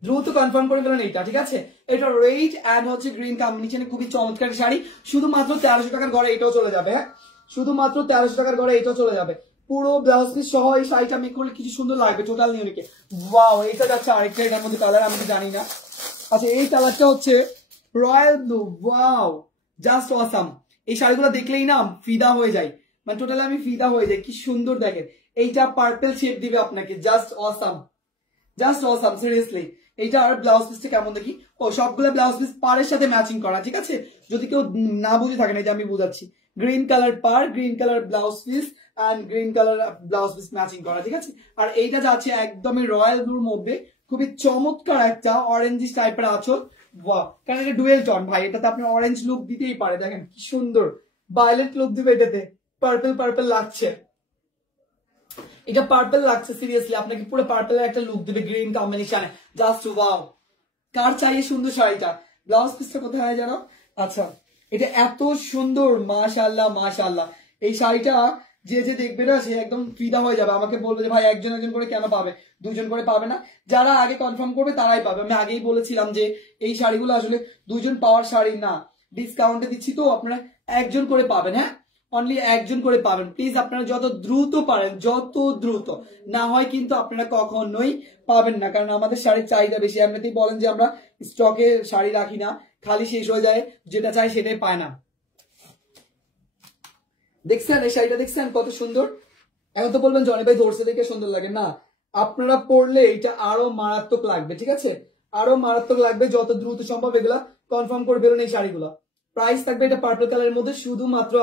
দ্রুত কনফার্ম করে ফেলেন এইটা, ঠিক আছে। এটা রেড এন্ড হচ্ছে গ্রিন কম্বিনেশনে খুবই চমৎকার শাড়ি, শুধুমাত্র 1300 টাকার ঘরে এটাও চলে যাবে। হ্যাঁ শুধুমাত্র 1300 টাকার ঘরে এটাও চলে যাবে, পুরো ব্লাউজ পিস সহ এই শাড়িটা মেক করলে কিছু সুন্দর লাগবে টোটাল ইউনিকে। ওয়াও এটা যাচ্ছে আরেকটা, এটার মধ্যে কালার আমি জানি না। আচ্ছা এই কালারটা হচ্ছে royal blue, wow just awesome. এই শাড়িগুলো দেখলেই না ফিদা হয়ে যায়, মানে টোটালি আমি ফিদা হয়ে যাই, কি সুন্দর দেখেন। এইটা পার্পল শেপ দিবে আপনাকে, জাস্ট অসাম সিরিয়াসলি। এইটার ব্লাউজ পিসটা কেমন দেখি। ও সবগুলো ব্লাউজ পিস পাড়ের সাথে ম্যাচিং করা, ঠিক আছে, যদি কেউ না বুঝে থাকেন এই যে আমি বুঝাচ্ছি। গ্রিন কালার পার, green colour blouse piece and green colour blouse piece matching করা, ঠিক আছে। আর এইটা যাচ্ছে একদমই রয়্যাল ব্লুর মধ্যে, খুবই চমৎকার একটা অরেঞ্জিশ টাইপের আঁচল। ওয়াও কারণ এটা ডুয়েল টোন ভাই, এটাতে আপনি অরেঞ্জ লুক দিতেই পারে, দেখেন কি সুন্দর ভায়োলেট লুক দিবে এটাতে, পার্পল লাগছে, এটা পার্পল লাগছে সিরিয়াসলি, আপনাকে পুরো পার্পলের একটা লুক দিবে গ্রিন কম্বিনেশনে, জাস্ট ওয়াও। কার চাইয়ে সুন্দর শাড়িটা, ব্লাউজ পিসটা কোথায় জানো। আচ্ছা এটা এত সুন্দর, মাশাআল্লাহ। এই শাড়িটা যে দেখবে না সে একদম ফিদা হয়ে যাবে, আমাকে বলবে যে ভাই একজন করে কেন পাবে, দুজন করে পাবে না, যারা আগে কনফার্ম করবে তারাই পাবে। আমি আগেই বলেছিলাম যে এই শাড়িগুলো আসলে দুজন পাওয়ার শাড়ি না, ডিসকাউন্টে দিচ্ছি তো আপনারা একজন করে পাবেন। হ্যাঁ অনলি একজন করে পাবেন, প্লিজ আপনারা যত দ্রুত পারেন, যত দ্রুত না হয় কিন্তু আপনারা কখনোই পাবেন না, কারণ আমাদের শাড়ির চাহিদা বেশি। এমনিতেই বলেন যে আমরা স্টকে শাড়ি রাখি না, খালি শেষ হয়ে যায়, যেটা চাই সেটাই পায় না। দেখছেন এই শাড়িটা, দেখছেন কত সুন্দর। এখন তো বলবেন জনি ভাই ধরছে দেখে সুন্দর লাগে, না আপনারা পরলে এটা আরো মারাত্মক লাগবে, ঠিক আছে, আরো মারাত্মক লাগবে। যত দ্রুত সম্ভব এগুলা কনফার্ম করে বেরোন এই শাড়িগুলো। প্রাইস থাকবে এটা পার্পল কালারের মধ্যে শুধুমাত্র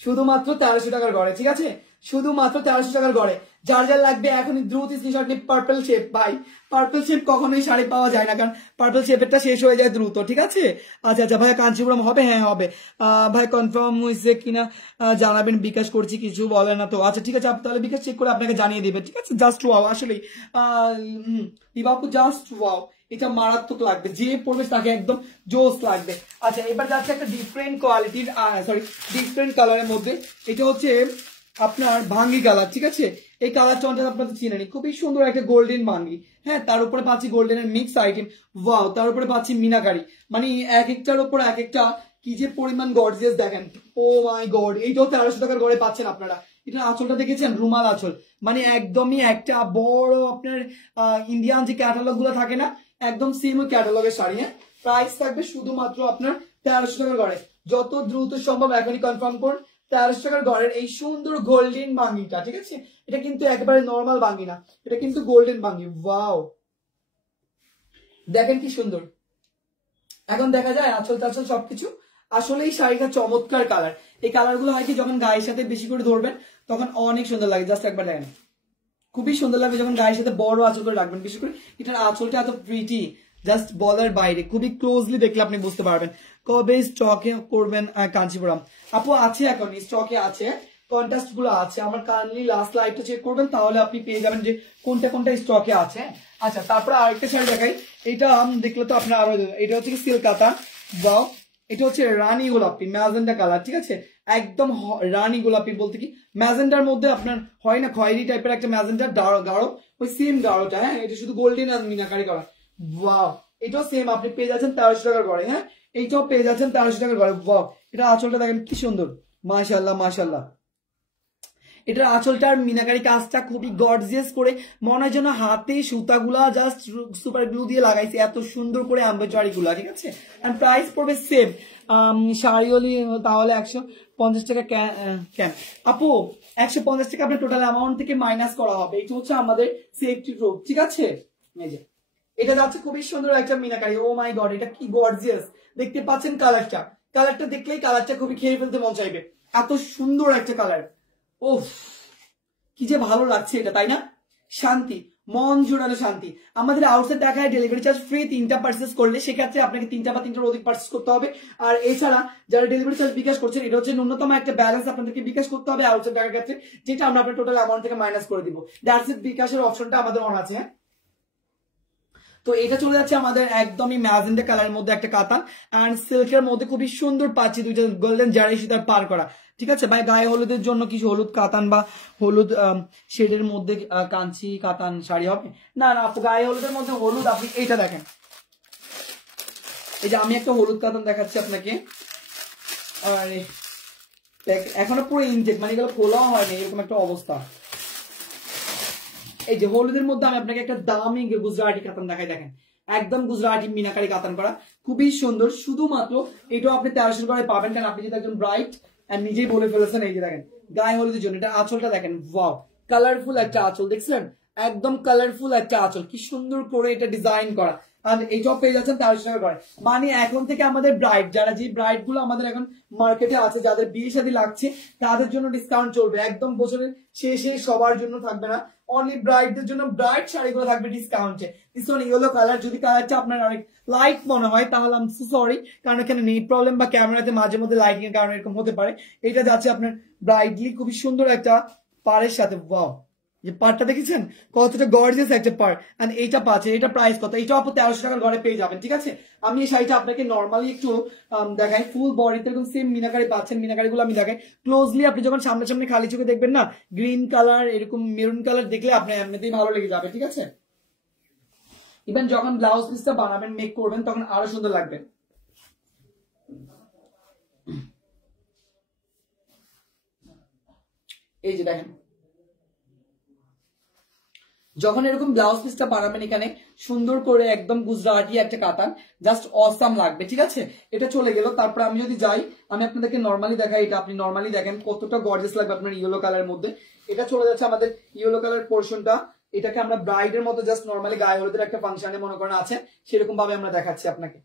1300 টাকার ঘরে, ঠিক আছে, শুধুমাত্র 1300 টাকার ঘরে। যার লাগবে এখনই দ্রুত স্ক্রিনশট নিয়ে। পার্পল শেপ ভাই, পার্পল শেপ কখনোই শাড়ি পাওয়া যায় না, কারণ পার্পল শেপেরটা শেষ হয়ে যায় দ্রুত, ঠিক আছে। আচ্ছা ভাই কাঞ্চিপুরম হবে, হ্যাঁ হবে ভাই, কনফার্ম হয়েছে কিনা জানাবেন, বিকাশ করছি কিছু বলে না তো। আচ্ছা ঠিক আছে তাহলে বিকাশ চেক করে আপনাকে জানিয়ে দিবে, ঠিক আছে। জাস্ট ওয়াও, আসলেই দিবাপু জাস্ট ওয়াও, এটা মারাত্মক লাগবে, যে পড়বে তাকে একদম জোস লাগবে। আচ্ছা এবার যাচ্ছে একটা ডিফারেন্ট কোয়ালিটির ডিফারেন্ট কালারের মধ্যে, এটা হচ্ছে আপনার ভাঙ্গি কালার, ঠিক আছে। এই কালার চনটা আপনাদের চিনেনি, খুবই সুন্দর একটা গোল্ডেন ভাঙ্গি। হ্যাঁ তার উপরে পাচ্ছি গোল্ডেনের মিক্স আইটেম, ওয়াও, তার উপরে পাচ্ছি মিনাকারি, মানে এক একটার উপর এক একটা কি যে পরিমাণ গর্জিয়াস দেখেন। ও মাই গড, এইটাও 1300 টাকার ঘরে পাচ্ছেন আপনারা। এটা আঁচলটা দেখেছেন, রুমাল আঁচল, মানে একদমই একটা বড় আপনার ইন্ডিয়ান যে ক্যাটালগ গুলো থাকে না, একদম সেম ওই ক্যাটালগের শাড়ি। হ্যাঁ প্রাইস থাকবে শুধুমাত্র আপনার 1300 টাকার ঘরে। যত দ্রুত সম্ভব এখনই কনফার্ম করুন 1300 টাকার ঘরের এই সুন্দর গোল্ডেন ভাঙ্গিটা, ঠিক আছে। এটা কিন্তু একেবারে নর্মাল ভাঙ্গি না, এটা কিন্তু গোল্ডেন ভাঙ্গি। ওয়াও দেখেন কি সুন্দর। এখন দেখা যায় আঁচল টাচল সবকিছু, আসলে এই শাড়িটা চমৎকার কালার। এই কালার গুলো হয় কি যখন গায়ের সাথে বেশি করে ধরবেন তখন অনেক সুন্দর লাগে, জাস্ট একবার দেখেন খুবই সুন্দর লাগবে যখন গায়ের সাথে বড় আঁচল করে রাখবেন। বিশেষ করে এটার আঁচলটা এত প্রিটি, জাস্ট বলার বাইরে, খুবই ক্লোজলি দেখলে আপনি বুঝতে পারবেন। কবে স্টকে করবেন কাঞ্চিপুরম? আপু আছে, এখন স্টকে আছে, কন্টেস্ট গুলো আছে। আমার কাইন্ডলি লাস্ট লাইভটা চেক করবেন, তাহলে আপনি পেয়ে যাবেন যে কোনটা কোনটা স্টকে আছে। আচ্ছা, তারপরে আরেকটা শাড়ি দেখাই। এটা দেখলে তো আপনার আরো, এটা হচ্ছে কি সিল্ক কাতা, ওয়াও। এটা হচ্ছে রানী গোলাপি ম্যাজেন্ডা কালার, ঠিক আছে, একদম রানী গোলাপি বলতে কি ম্যাজেন্ডার মধ্যে আপনার হয় না খয়েরি টাইপের একটা ম্যাজেন্ডা, গাঢ় ওই সেম গাঢ়টা। হ্যাঁ, এটা শুধু গোল্ডেন আর মিনাকারি করা, ওয়াও। এটাও সেম আপনি পেয়ে যাচ্ছেন 1300 টাকার ঘরে। হ্যাঁ, এইটাও পেয়ে যাচ্ছেন 1300 টাকার ঘরে, ওয়াও। এটা আঁচলটা দেখেন কি সুন্দর, মাশাআল্লাহ মাশাআল্লাহ। এটার আঁচলটার মিনাকারি কাজটা খুবই গর্জিয়াস করে, মনে হয় যেন হাতে সুতাগুলা জাস্ট সুপার গ্লু দিয়ে লাগাইছে, এত সুন্দর করে এমব্রয়ডারি গুলা, ঠিক আছে। এন্ড প্রাইস পড়বে সেম শাড়িওলি, তাহলে 150 টাকা। কেন আপু 150 টাকা আপনার টোটাল অ্যামাউন্ট থেকে মাইনাস করা হবে। এটা হচ্ছে আমাদের সেফটি প্রুফ, ঠিক আছে। এই যে এটা যাচ্ছে খুবই সুন্দর একটা মিনাকারি, ও মাই গড, এটা কি গর্জিয়াস দেখতে পাচ্ছেন। কালারটা দেখলেই কালারটা খুবই খেয়ে ফেলতে মন চাইবে, এত সুন্দর একটা কালার। ওফ, কি যে ভালো লাগছে এটা, তাই না? শান্তি, মন জোড়ানো শান্তি। আমাদের আউটসাইড দেখায় ডেলিভারি চার্জ ফ্রি, 3টা পার্চেস করলে সেক্ষেত্রে আপনাকে 3টা বা 3টার অধিক পার্চেস করতে হবে। আর এছাড়া যারা ডেলিভারি চার্জ বিকাশ করছেন, এটা হচ্ছে ন্যূনতম একটা ব্যালেন্স আপনাদেরকে বিকাশ করতে হবে আউটসাইড দেখার ক্ষেত্রে, যেটা আমরা আপনার টোটাল অ্যামাউন্ট থেকে মাইনাস করে দিব। দ্যাটস ইট, বিকাশের অপশনটা আমাদের অন আছে। হ্যাঁ, তো এটা চলে যাচ্ছে আমাদের একদমই ম্যাজেন্ডা কালারের মধ্যে একটা কাতান, এন্ড সিল্কের মধ্যে খুবই সুন্দর পাচ্ছি দুইটা গোল্ডেন জারি সুতার পার করা, ঠিক আছে ভাই। গায়ে হলুদের জন্য কিছু হলুদ কাতান বা হলুদ শেডের মধ্যে কাঞ্চি কাতান শাড়ি হবে না। না আপু, গায়ে হলুদের মধ্যে হলুদ, আপনি এইটা দেখেন, এই যে আমি একটা হলুদ কাতান দেখাচ্ছি আপনাকে। আরে এখনো পুরো ইনটেক, মানে এগুলো খোলাও হয়নি, এরকম একটা অবস্থা। এই যে হলুদের মধ্যে আমি আপনাকে একটা দামি গুজরাটি কাতান দেখাই, দেখেন একদম গুজরাটি মিনাকারি কাতান করা, খুবই সুন্দর। শুধুমাত্র এটাও আপনি 1300 করে পাবেন, কারণ আপনি যদি একজন ব্রাইট আর নিজেই বলে ফেলেছেন। এই যে দেখেন গায়ে হলুদের জন্য এটা আঁচলটা দেখেন, ওয়াও, কালারফুল একটা আঁচল, দেখছেন একদম কালারফুল একটা আঁচল, কি সুন্দর করে এটা ডিজাইন করা। আর এইটাও পেয়ে যাচ্ছেন 1300 টাকা করে। মানে এখন থেকে আমাদের ব্রাইড, যারা যে ব্রাইড গুলো আমাদের এখন মার্কেটে আছে, যাদের বিয়ে শাদী লাগছে, তাদের জন্য ডিসকাউন্ট চলবে একদম বছরের শেষে, সবার জন্য থাকবে না, অনলি ব্রাইডদের জন্য ব্রাইড শাড়িগুলো থাকবে ডিসকাউন্টে। দিস ওয়ান ইয়েলো কালার, যদি কালারটা আপনার অনেক লাইট মনে হয় তাহলে আমি সরি, কারণ এখানে নেট প্রবলেম বা ক্যামেরাতে মাঝে মধ্যে লাইটিং এর কারণে এরকম হতে পারে। এটা যাচ্ছে আপনার ব্রাইডলি খুবই সুন্দর একটা পাড়ের সাথে, ওয়াও, যে পার্টটা দেখেছেন কতটা গর্জিয়াস একটা পার্ট। এন্ড এইটা পাচ্ছেন, এটা প্রাইস কত? এটা আপনি 1300 টাকার ঘরে পেয়ে যাবেন, ঠিক আছে। আমি এই শাড়িটা আপনাকে নর্মালি একটু দেখাই, ফুল বডিতে এরকম সেম মিনাকারি পাচ্ছেন। মিনাকারি গুলো আমি দেখাই ক্লোজলি, আপনি যখন সামনে সামনে খালি চোখে দেখবেন না, গ্রিন কালার এরকম মেরুন কালার দেখলে আপনার এমনিতেই ভালো লেগে যাবে, ঠিক আছে। ইভেন যখন ব্লাউজ পিসটা বানাবেন, মেক করবেন, তখন আরো সুন্দর লাগবে। এই যে দেখেন, যখন এরকম ব্লাউজ পিসটা বানাবেন, এখানে সুন্দর করে একদম গুজরাটি একটা কাতান, জাস্ট অসাম লাগবে, ঠিক আছে। এটা চলে গেল। তারপর আমি যদি যাই, আমি আপনাদেরকে নর্মালি দেখাই, এটা আপনি নর্মালি দেখেন কতটা গর্জিয়াস লাগবে আপনার ইয়েলো কালারের মধ্যে। এটা চলে যাচ্ছে আমাদের ইয়েলো কালার পোর্শনটা, এটাকে আমরা ব্রাইডের মতো জাস্ট নর্মালি গায়ে হলুদের একটা ফাংশনে মনে করেন আছে, সেরকম ভাবে আমরা দেখাচ্ছি আপনাকে।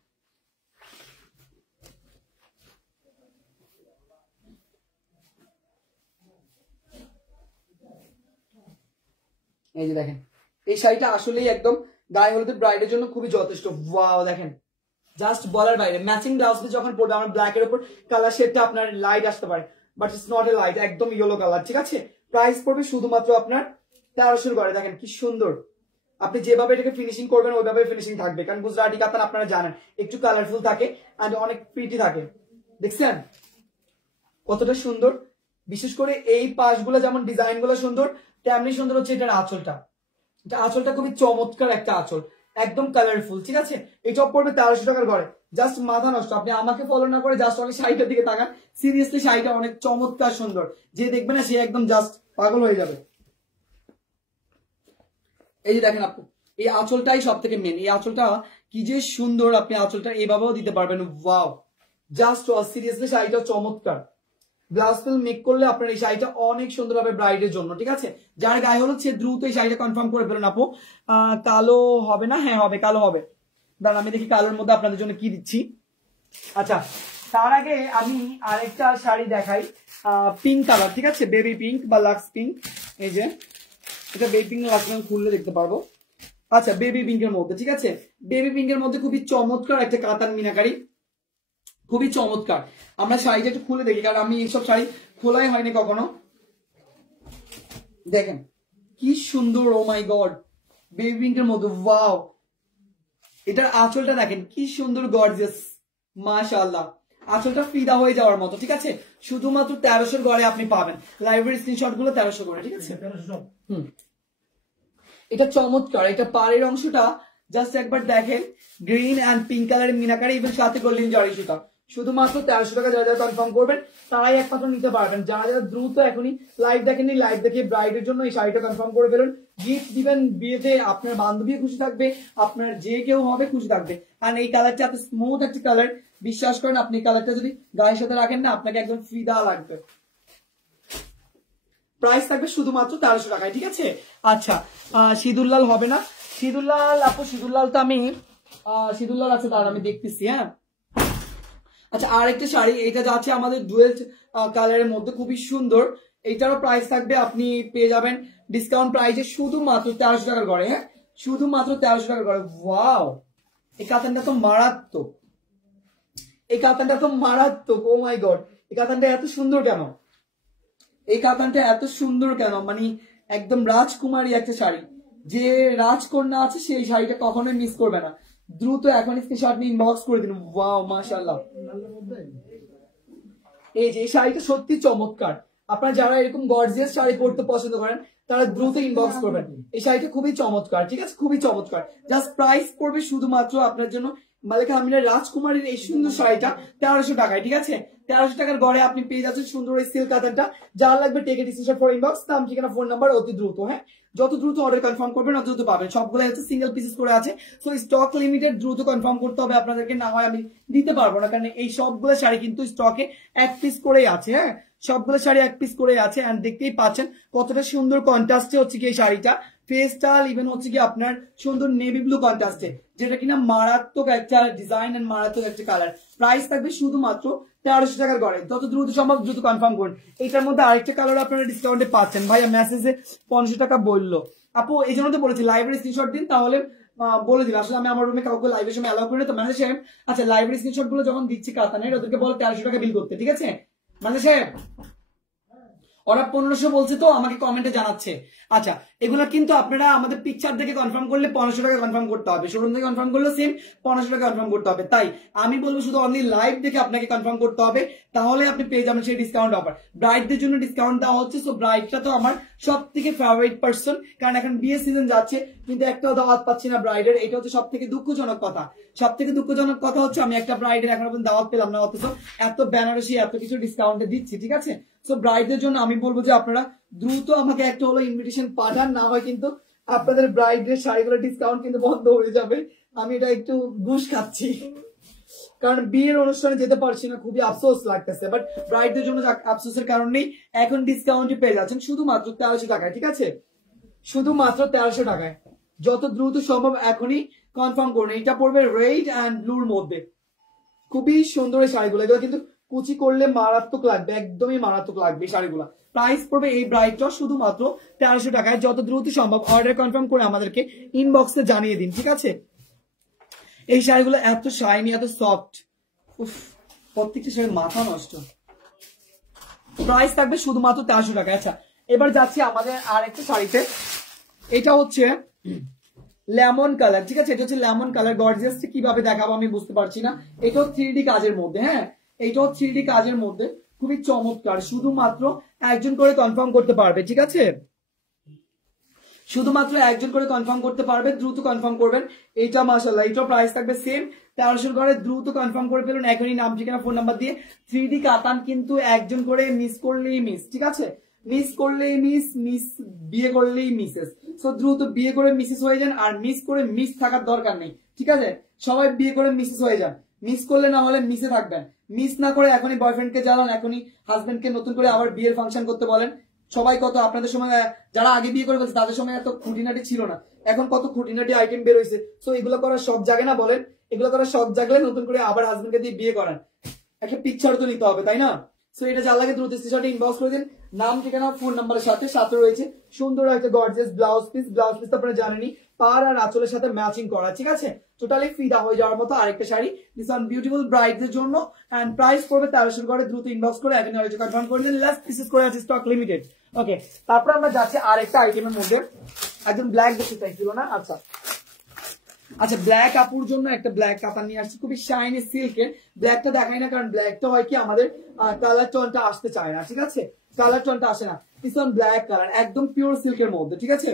এই যে দেখেন, এই শাড়িটা আসলেই একদম গায়ে হলুদের ব্রাইডের জন্য খুবই যথেষ্ট, ওয়াও দেখেন, জাস্ট বলার বাইরে। ম্যাচিং ব্লাউজ যখন পড়বে, আমার ব্ল্যাক এর উপর কালার শেডটা আপনার লাইট আসতে পারে, but it's not a light, একদম ইয়েলো কালার, ঠিক আছে। প্রাইস পড়বে শুধুমাত্র আপনার 1300 করে। দেখেন কি সুন্দর, আপনি যেভাবে এটাকে ফিনিশিং করবেন ওইভাবে ফিনিশিং থাকবে, কারণ গুজরাটি কাতান আপনারা জানেন একটু কালারফুল থাকে আর অনেক প্রিটি থাকে। দেখছেন কতটা সুন্দর, বিশেষ করে এই পাশগুলো যেমন ডিজাইন গুলো সুন্দর, তেমনি সুন্দর হচ্ছে এটার আঁচলটা। এটা আঁচলটা খুবই চমৎকার একটা আঁচল, একদম কালারফুল, ঠিক আছে। এই টপ পড়বে 1300 টাকার ঘরে, জাস্ট মাথা নষ্ট। আপনি আমাকে ফলো না করে জাস্ট অনেক শাড়িটার দিকে তাকান, সিরিয়াসলি শাড়িটা অনেক চমৎকার সুন্দর, যে দেখবে না সে একদম জাস্ট পাগল হয়ে যাবে। এই যে দেখেন আপু, এই আঁচলটাই সব থেকে মেন, এই আঁচলটা কি যে সুন্দর, আপনি আঁচলটা এইভাবেও দিতে পারবেন, ওয়াও, জাস্ট সিরিয়াসলি শাড়িটা চমৎকার। ব্লাউজ পিস মেক করলে আপনার এই শাড়িটা অনেক সুন্দর হবে ব্রাইডের জন্য, ঠিক আছে। যার গায়ে হলুদ সে দ্রুত এই শাড়িটা কনফার্ম করে ফেলুন আপু। কালো হবে না? হ্যাঁ হবে, কালো হবে। দাঁড়ান আমি দেখি কালোর মধ্যে আপনাদের জন্য কি দিচ্ছি। আচ্ছা, তার আগে আমি আরেকটা শাড়ি দেখাই, পিঙ্ক কালার, ঠিক আছে, বেবি পিঙ্ক বা লাক্স পিঙ্ক। এই যে এটা বেবি পিঙ্ক, লাক্স পিঙ্ক খুললে দেখতে পারবো। আচ্ছা বেবি পিঙ্কের মধ্যে, ঠিক আছে, বেবি পিঙ্কের মধ্যে খুবই চমৎকার একটা কাতান মিনাকারি, খুবই চমৎকার। আমরা শাড়িটা একটু খুলে দেখি, কারণ আমি এইসব শাড়ি খোলাই হয়নি কখনো। দেখেন কি সুন্দর, ও মাই গড, বেবি পিঙ্কের মধ্যে, ওয়াও। এটার আঁচলটা দেখেন কি সুন্দর, গর্জিয়াস, মাশাআল্লাহ। আঁচলটা ফিদা হয়ে যাওয়ার মতো, ঠিক আছে। শুধুমাত্র 1300 গড়ে আপনি পাবেন। লাইব্রেরি স্ক্রিনশট গুলো 1300 করে, ঠিক আছে। এটা চমৎকার, এটা পাড়ের অংশটা জাস্ট একবার দেখেন, গ্রিন এন্ড পিঙ্ক কালারের মিনাকারি, এবং সাথে গোল্ডেন জরি সুতা। শুধুমাত্র 1300 টাকা। যারা যারা কনফার্ম করবেন তারাই একমাত্র নিতে পারবেন। যারা যারা দ্রুত এখনই লাইভ দেখেননি, লাইভ দেখে ব্রাইডের জন্য এই শাড়িটা কনফার্ম করে ফেলুন। গিফট দিবেন বিয়েতে, আপনার বান্ধবী খুশি থাকবে, আপনার যে কেউ হবে খুশি থাকবে। আর এই কালারটা এত স্মুথ একটা কালার, বিশ্বাস করেন আপনি কালারটা যদি গায়ের সাথে রাখেন না, আপনাকে একদম ফিদা লাগবে। প্রাইস থাকবে শুধুমাত্র 1300 টাকায়, ঠিক আছে। আচ্ছা সিঁদুরলাল হবে না? সিঁদুরলাল আপু, সিঁদুরলাল তো আমি সিঁদুরলাল আছে, তার আমি দেখতেছি। হ্যাঁ আচ্ছা, আরেকটা শাড়ি, এটা যাচ্ছে আমাদের ডুয়েল কালারের মধ্যে, খুবই সুন্দর। এটারও প্রাইস থাকবে, আপনি পেয়ে যাবেন ডিসকাউন্ট প্রাইসে শুধুমাত্র 1300 টাকার ঘরে। হ্যাঁ শুধুমাত্র 1300 টাকার ঘরে। ওয়াও, এই কাতানটা তো মারাত্মক, এই কাতানটা তো মারাত্মক। ও মাই গড, এই কাতানটা এত সুন্দর কেন? এই কাতানটা এত সুন্দর কেন? মানে একদম রাজকুমারী একটা শাড়ি। যে রাজকন্যা আছে সেই শাড়িটা কখনোই মিস করবে না। দ্রুত এখন স্ক্রিনশট নিয়ে ইনবক্স করে দিন। ওয়াও মাশাআল্লাহ, এই যে শাড়িটা সত্যি চমৎকার। আপনারা যারা এরকম গর্জিয়াস শাড়ি পরতে পছন্দ করেন তারা দ্রুত ইনবক্স করবেন। এই শাড়িটা খুবই চমৎকার, ঠিক আছে, খুবই চমৎকার। জাস্ট প্রাইস পড়বে শুধুমাত্র আপনার জন্য মালিকা আমিনার রাজকুমারীর এই সুন্দর শাড়িটা 1300 টাকায়, ঠিক আছে। 1300 টাকার গড়ে আপনি পেয়ে যাচ্ছেন সুন্দর এই সিল্ক কাতানটা। যার লাগবে take it screenshot for inbox, নাম ঠিকানা ফোন নাম্বার, অতি দ্রুত। হ্যাঁ যত দ্রুত অর্ডার কনফার্ম করবেন অত দ্রুত পাবেন। সবগুলো হচ্ছে সিঙ্গেল পিসেস করে আছে, সো স্টক লিমিটেড, দ্রুত কনফার্ম করতে হবে আপনাদেরকে, না হয় আমি দিতে পারবো না। কারণ এই সবগুলো শাড়ি কিন্তু স্টকে এক পিস করেই আছে। হ্যাঁ সবগুলো শাড়ি এক পিস করে আছে, এন্ড দেখতেই পাচ্ছেন কতটা সুন্দর কন্ট্রাস্টে হচ্ছে কি এই শাড়িটা, ফেস্টাল ইভেন হচ্ছে কি আপনার সুন্দর নেভি ব্লু কন্ট্রাস্টে, যেটা কিনা মারাত্মক একটা ডিজাইন এন্ড মারাত্মক একটা কালার। প্রাইস থাকবে শুধুমাত্র 1300 টাকার গড়ে। যত দ্রুত সম্ভব দ্রুত কনফার্ম করুন। এটার মধ্যে আরেকটা কালার আপনারা ডিসকাউন্টে পাচ্ছেন। ভাইয়া মেসেজে 500 টাকা বললো আপু, এই জন্য তো বলেছি লাইব্রেরি স্ক্রিনশট দিন, তাহলে বলে দিন। আসলে আমি আমার রুমে কাউকে লাইভের সময় অ্যালাউ করি না, তো ম্যানেজার সাহেব আচ্ছা লাইব্রেরি স্ক্রিনশট গুলো যখন দিচ্ছি কাতানের, ওদেরকে বলো 1300 টাকা বিল করতে, ঠিক আছে ম্যানেজার সাহেব? ওরা 1500 বলছে তো আমাকে কমেন্টে জানাচ্ছে। আচ্ছা এগুলো কিন্তু আপনারা আমাদের পিকচার দেখে কনফার্ম করলে 1500 টাকা কনফার্ম করতে হবে, শোরুম থেকে কনফার্ম করলে সেম 1500 টাকা কনফার্ম করতে হবে। তাই আমি বলবো শুধু অনলি লাইভ দেখে আপনাকে কনফার্ম করতে হবে, তাহলে আপনি পেয়ে যাবেন সেই ডিসকাউন্ট অফার। ব্রাইডদের জন্য ডিসকাউন্ট দেওয়া হচ্ছে, সো ব্রাইডটা তো আমার সব থেকে ফেভারিট পার্সন, কারণ এখন বিয়ে সিজন যাচ্ছে কিন্তু একটাও দাওয়াত পাচ্ছি না ব্রাইডের। এটা হচ্ছে সব থেকে দুঃখজনক কথা। সব থেকে দুঃখজনক কথা হচ্ছে আমি একটা ব্রাইডের এখনো পর্যন্ত দাওয়াত পেলাম না, অথচ এত বেনারসি এত কিছু ডিসকাউন্টে দিচ্ছি, ঠিক আছে। সো ব্রাইডদের জন্য আমি বলবো যে আপনারা দ্রুত আমাকে একটা হলো ইনভিটেশন পাঠান, না হয় কিন্তু আপনাদের ব্রাইডের শাড়িগুলো ডিসকাউন্ট কিন্তু বন্ধ হয়ে যাবে। আমি এটা একটু ঘুষ খাচ্ছি, কারণ বিয়ের অনুষ্ঠানে যেতে পারছি না, খুবই আফসোস লাগতেছে। বাট ব্রাইডদের জন্য আফসোসের কারণ নেই, এখন ডিসকাউন্ট পেয়ে যাচ্ছেন শুধুমাত্র 1300 টাকায়, ঠিক আছে, শুধুমাত্র 1300 টাকায়। যত দ্রুত সম্ভব এখনই কনফার্ম করুন। এটা পড়বে রেড অ্যান্ড ব্লুর মধ্যে, খুবই সুন্দর এই শাড়িগুলো। এগুলো কিন্তু কুচি করলে মারাত্মক লাগবে, একদমই মারাত্মক লাগবে এই শাড়িগুলো। প্রাইস পড়বে এই ব্রাইডটা শুধুমাত্র 1300 টাকায়। যত দ্রুত সম্ভব অর্ডার কনফার্ম করে আমাদেরকে ইনবক্সে জানিয়ে দিন, ঠিক আছে। এই শাড়িগুলো এত শাইনি, এত সফট, প্রত্যেকটা শাড়ি মাথা নষ্ট। প্রাইস থাকবে শুধুমাত্র 1300 টাকা। আচ্ছা এবার যাচ্ছি আমাদের আর একটা শাড়িতে, এটা হচ্ছে লেমন কালার, ঠিক আছে। এটা হচ্ছে লেমন কালার। গর্জিয়াস কিভাবে দেখাবো আমি বুঝতে পারছি না। এটাও 3D কাজের মধ্যে, হ্যাঁ এটাও 3D কাজের মধ্যে, খুবই চমৎকার। শুধুমাত্র একজন করে কনফার্ম করতে পারবে, ঠিক আছে, শুধুমাত্র একজন করে কনফার্ম করতে পারবে, দ্রুত কনফার্ম করবেন। এইটা মাশাআল্লাহ, এটাও প্রাইস থাকবে সেম 1300 করে। দ্রুত কনফার্ম করে ফেলুন এখনই, নাম ঠিকানা ফোন নাম্বার দিয়ে। 3D কাতান কিন্তু একজন করে মিস করলেই মিস, ঠিক আছে, মিস করলেই মিস বিয়ে করলেই মিসেস। সো দ্রুত বিয়ে করে মিসেস হয়ে যান, আর মিস করে মিস থাকার দরকার নেই, ঠিক আছে। সবাই বিয়ে করে মিসেস হয়ে যান, মিস করলে না হলে মিসে থাকবেন। মিস না করে এখনই বয়ফ্রেন্ডকে জ্বালান, এখনই হাজবেন্ডকে নতুন করে আবার বিয়ের ফাংশন করতে বলেন। সবাই কত আপনাদের সময়, যারা আগে বিয়ে করে বলছে তাদের সময় এত খুঁটিনাটি ছিল না, এখন কত খুঁটিনাটি আইটেম বের হয়েছে। সো এগুলো করার সব জাগে না বলেন, এগুলো করার সব জাগলে নতুন করে আবার হাজবেন্ডকে দিয়ে বিয়ে করান। একটা পিকচার তো নিতে হবে, তাই না। সো এটা যার লাগে দ্রুত স্ক্রিনশটে ইনবক্স করে দিন, নাম ঠিকানা ফোন নাম্বারের সাথে সাথে রয়েছে সুন্দর একটা gorgeous blouse piece. Blouse piece তো আপনারা জানেনই পার আর আঁচলের সাথে ম্যাচিং করা, ঠিক আছে, টোটালি ফিদা হয়ে যাওয়ার মতো আরেকটা শাড়ি দিস অন বিউটিফুল ব্রাইডদের জন্য। এন্ড প্রাইস পড়বে 1300 করে, দ্রুত ইনবক্স করে এখন অর্ডার কনফার্ম করে দিন। লাস্ট পিসেস করে আছে, স্টক লিমিটেড। ওকে, তারপর আমরা যাচ্ছি আরেকটা আইটেমের মধ্যে, একদম ব্ল্যাক দেখতে চাইছিল না, আচ্ছা আচ্ছা ব্ল্যাক আপুর জন্য একটা ব্ল্যাক কাতান নিয়ে আসছি, খুবই শাইনি সিল্কের। ব্ল্যাকটা দেখাই না কারণ ব্ল্যাকটা হয় কি আমাদের কালার টোনটা আসতে চায় না, ঠিক আছে, কালার টোনটা আসে না। ভীষণ ব্ল্যাক কালার, একদম পিওর সিল্কের মধ্যে, ঠিক আছে।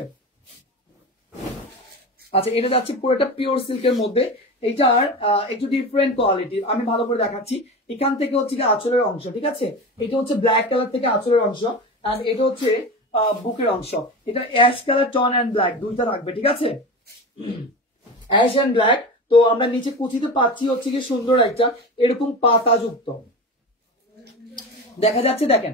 আচ্ছা এটা যাচ্ছে পুরোটা পিওর সিল্কের মধ্যে, এইটার একটু ডিফারেন্ট কোয়ালিটির, আমি ভালো করে দেখাচ্ছি। এখান থেকে হচ্ছে আঁচলের অংশ, ঠিক আছে, এটা হচ্ছে ব্ল্যাক কালার থেকে আঁচলের অংশ, আর এটা হচ্ছে বুকের অংশ। এটা ash colour tone and black দুইটা থাকবে, ঠিক আছে, অ্যাশ অ্যান্ড ব্ল্যাক। তো আমরা নিচে কুচিতে পাচ্ছি হচ্ছে কি সুন্দর একটা এরকম পাতা যুক্ত, দেখা যাচ্ছে দেখেন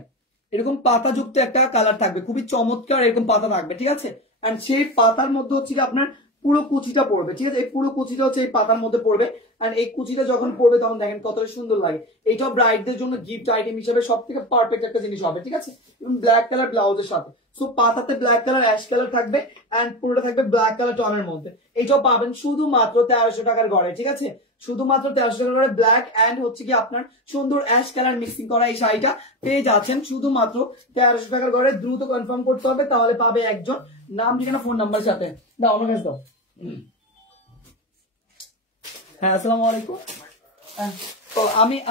এরকম পাতা যুক্ত একটা কালার থাকবে, খুবই চমৎকার এরকম পাতা থাকবে, ঠিক আছে। এন্ড সেই পাতার মধ্যে হচ্ছে কি আপনার পুরো কুচিটা পড়বে, ঠিক আছে, এই পুরো কুচিটা হচ্ছে এই পাতার মধ্যে পড়বে। আর এই কুচিটা যখন পড়বে তখন দেখেন কতটা সুন্দর লাগে। এইটাও ব্রাইডদের জন্য গিফট আইটেম হিসেবে সব থেকে পারফেক্ট একটা জিনিস হবে, ঠিক আছে, এবং ব্ল্যাক কালার ব্লাউজের সাথে। সো পাতাতে ব্ল্যাক কালার অ্যাশ কালার থাকবে এন্ড পুরোটা থাকবে ব্ল্যাক কালার টনের মধ্যে। এইটাও পাবেন শুধুমাত্র 1300 টাকার ঘরে, ঠিক আছে, শুধুমাত্র 1300 টাকার ঘরে ব্ল্যাক এন্ড হচ্ছে কি আপনার সুন্দর অ্যাশ কালার মিক্সিং করা এই শাড়িটা পেয়ে যাচ্ছেন শুধুমাত্র 1300 টাকার ঘরে। দ্রুত কনফার্ম করতে হবে, তাহলে পাবে একজন, নাম ঠিকানা ফোন নাম্বার সাথে। দাও আমার কাছে দাও। হ্যাঁ আসসালামু আলাইকুম। তো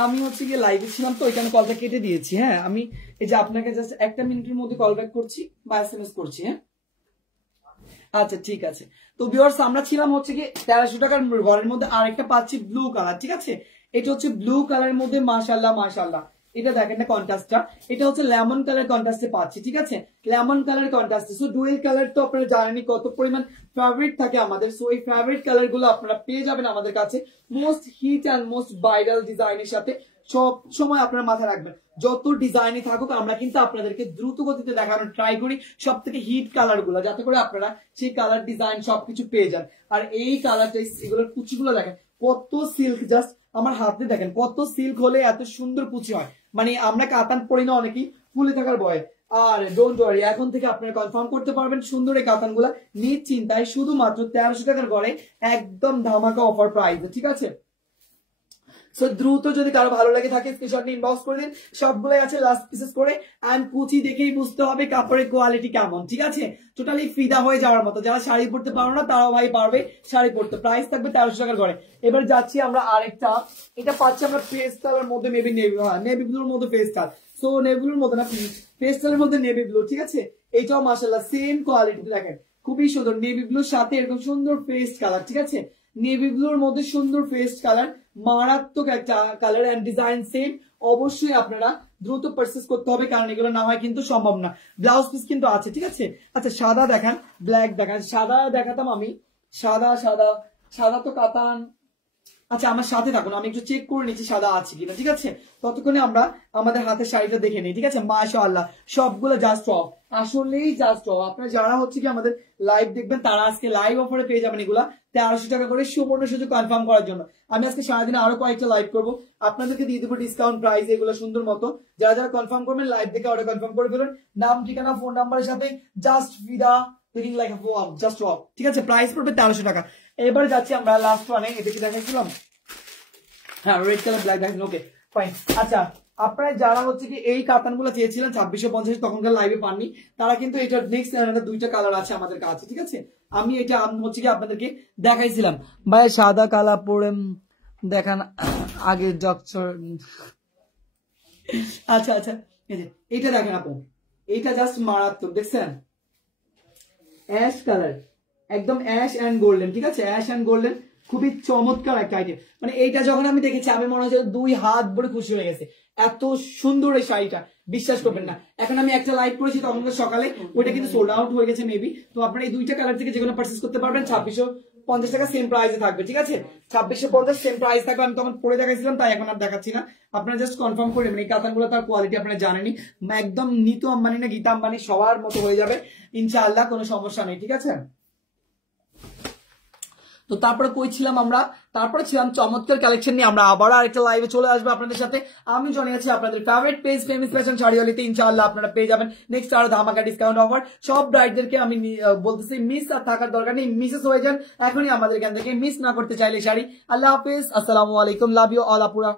আমি হচ্ছে গিয়ে লাইভে ছিলাম তো এখানে কলটা কেটে দিয়েছি। হ্যাঁ আমি এই যে আপনাকে জাস্ট একটা মিনিটের মধ্যে কল ব্যাক করছি বা এসএমএস করছি। হ্যাঁ আচ্ছা ঠিক আছে। তো ভিউয়ার্স আমরা ছিলাম হচ্ছে কি 1300 টাকার ঘরের মধ্যে আরেকটা পাচ্ছি ব্লু কালার, ঠিক আছে, এটা হচ্ছে ব্লু কালারের মধ্যে মাশাআল্লাহ মাশাআল্লাহ। এটা দেখেন না কন্ট্রাস্টটা, এটা হচ্ছে লেমন কালার কন্ট্রাস্টে পাচ্ছি, ঠিক আছে, লেমন কালার কন্ট্রাস্টে। সো ডুয়েল কালার তো আপনারা জানেনই কত পরিমাণ ফেভারিট থাকে আমাদের। সো এই ফেভারিট কালার গুলো আপনারা পেয়ে যাবেন আমাদের কাছে most hit and most viral ডিজাইনের সাথে। সব সময় আপনার মাথায় রাখবেন যত ডিজাইনই থাকুক আমরা কিন্তু আপনাদেরকে দ্রুত গতিতে দেখানোর ট্রাই করি সব থেকে হিট কালার গুলো, যাতে করে আপনারা সেই কালার ডিজাইন সবকিছু পেয়ে যান। আর এই কালারটা এগুলোর কুচিগুলো দেখেন কত সিল্ক, জাস্ট আমার হাতে দেখেন কত সিল্ক হলে এত সুন্দর কুচি হয়। মানে আমরা কাতান পরি না অনেকেই ফুলে থাকার ভয়ে, আর ডোন্ট ওয়ারি এখন থেকে আপনারা কনফার্ম করতে পারবেন সুন্দর এই কাতান গুলা নিশ্চিন্তায় শুধুমাত্র 1300 টাকার ঘরে একদম ধামাকা অফার প্রাইস, ঠিক আছে। সো দ্রুত যদি কারো ভালো লাগে থাকে স্ক্রিনশট নিয়ে ইনবক্স করে দিন, সবগুলাই আছে লাস্ট পিসেস করে। এন্ড কুচি দেখেই বুঝতে হবে কাপড়ের কোয়ালিটি কেমন, ঠিক আছে, টোটালি ফিদা হয়ে যাওয়ার মতো। যারা শাড়ি পরতে পারো না তারাও ভাই পারবে শাড়ি পরতে। প্রাইস থাকবে 1300 টাকার ঘরে। এবার যাচ্ছি আমরা আরেকটা, এটা পাচ্ছি আমরা পেস্টালের মধ্যে মেবি নেভি ব্লুর মধ্যে পেস্টাল। সো নেভি ব্লুর মধ্যে না পেস্টালের মধ্যে নেভি ব্লু, ঠিক আছে, এইটাও মাশাআল্লাহ সেম কোয়ালিটি দেখেন খুবই সুন্দর নেভি ব্লুর সাথে এরকম সুন্দর পেস্ট কালার, ঠিক আছে, নেভি ব্লুর মধ্যে সুন্দর পেস্ট কালার, মারাত্মক একটা কালার এন্ড ডিজাইন সেম। অবশ্যই আপনারা দ্রুত পারচেজ করতে হবে কারণ এগুলো না হয় কিন্তু সম্ভব না। ব্লাউজ পিস কিন্তু আছে, ঠিক আছে। আচ্ছা সাদা দেখান, ব্ল্যাক দেখান, সাদা দেখাতাম আমি, সাদা সাদা সাদা তো কাতান। আচ্ছা আমার সাথে থাকুন, আমি একটু চেক করে নিচ্ছি সাদা আছে কিনা, ঠিক আছে, ততক্ষণে আমরা আমাদের হাতের শাড়িটা দেখে নিই, ঠিক আছে। মাশাআল্লাহ সবগুলো জাস্ট অফ, আসলেই জাস্ট অফ। আপনারা যারা হচ্ছে কি আমাদের লাইভ দেখবেন তারা আজকে লাইভ অফারে পেয়ে যাবেন এগুলা 1300 টাকা করে সুবর্ণ সুযোগ কনফার্ম করার জন্য। আমি আজকে সারাদিনে আরো কয়েকটা লাইভ করবো, আপনাদেরকে দিয়ে দেবো ডিসকাউন্ট প্রাইস এগুলো সুন্দর মতো। যারা যারা কনফার্ম করবেন লাইভ দেখে অর্ডার কনফার্ম করে ফেলুন, নাম ঠিকানা ফোন নাম্বারের সাথে জাস্ট ফিদা ফিলিং লাইক জাস্ট ওয়াও, ঠিক আছে। প্রাইস পড়বে 1300 টাকা। এবার যাচ্ছি আমরা লাস্ট ওয়ানে, এটা কি দেখাচ্ছিলাম, হ্যাঁ রেড কালার ব্ল্যাক দেখেন, ওকে ফাইন। আচ্ছা আপনারা যারা হচ্ছে কি এই কাতানগুলো চেয়েছিলেন 2650 তখনকার লাইভে পাননি, তারা কিন্তু এটা নেক্সট দুইটা কালার আছে আমাদের কাছে, ঠিক আছে। আমি এটা হচ্ছে কি আপনাদেরকে দেখাইছিলাম ভাই সাদা কালার পরে দেখান আগে জকচর। আচ্ছা আচ্ছা এই যে এটা দেখেন আপু, এইটা জাস্ট মারাত্মক দেখছেন, অ্যাশ কালার একদম অ্যাশ এন্ড গোল্ডেন, ঠিক আছে, অ্যাশ এন্ড গোল্ডেন খুবই চমৎকার একটা আইটেম। মানে এইটা যখন আমি দেখেছি আমি মনে হচ্ছে দুই হাত ভরে খুশি হয়ে গেছে, এত সুন্দর এই শাড়িটা, বিশ্বাস করবেন না। এখন আমি একটা লাইভ করেছি তখন সকালে, ওইটা কিন্তু সোল্ড আউট হয়ে গেছে মেবি। তো আপনারা এই দুইটা কালার থেকে যেগুলো পারচেজ করতে পারবেন 2650 টাকা সেম প্রাইসে থাকবে, ঠিক আছে, 2650 সেম প্রাইস থাকবে। আমি তখন পরে দেখাইছিলাম তাই এখন আর দেখাচ্ছি না, আপনারা জাস্ট কনফার্ম করে নেবেন। এই কাতানগুলো তার কোয়ালিটি আপনারা জানেনই, একদম নিতু আম্বানি না গীতা আম্বানি সবার মতো হয়ে যাবে ইনশাআল্লাহ, কোনো সমস্যা নেই, ঠিক আছে। তো তারপরে কই ছিলাম আমরা, তারপরে ছিলাম চমৎকার কালেকশন নিয়ে আমরা আবার আরেকটা লাইভে চলে আসবো আপনাদের সাথে। আমি জানিয়ে আছি আপনাদের ফেভারিট পেজ ফেমাস ফ্যাশন শাড়িওয়ালিতে ইনশাআল্লাহ আপনারা পেয়ে যাবেন নেক্সট আরো ধামাকা ডিসকাউন্ট অফার। সব ব্রাইডদেরকে আমি বলতেছি মিস আর থাকার দরকার নেই, মিসেস হয়ে যান এখনই আমাদের এখান থেকে, মিস না করতে চাইলে শাড়ি। আল্লাহ হাফিজ, আসসালামু আলাইকুম, লাভ ইউ অল আপুরা।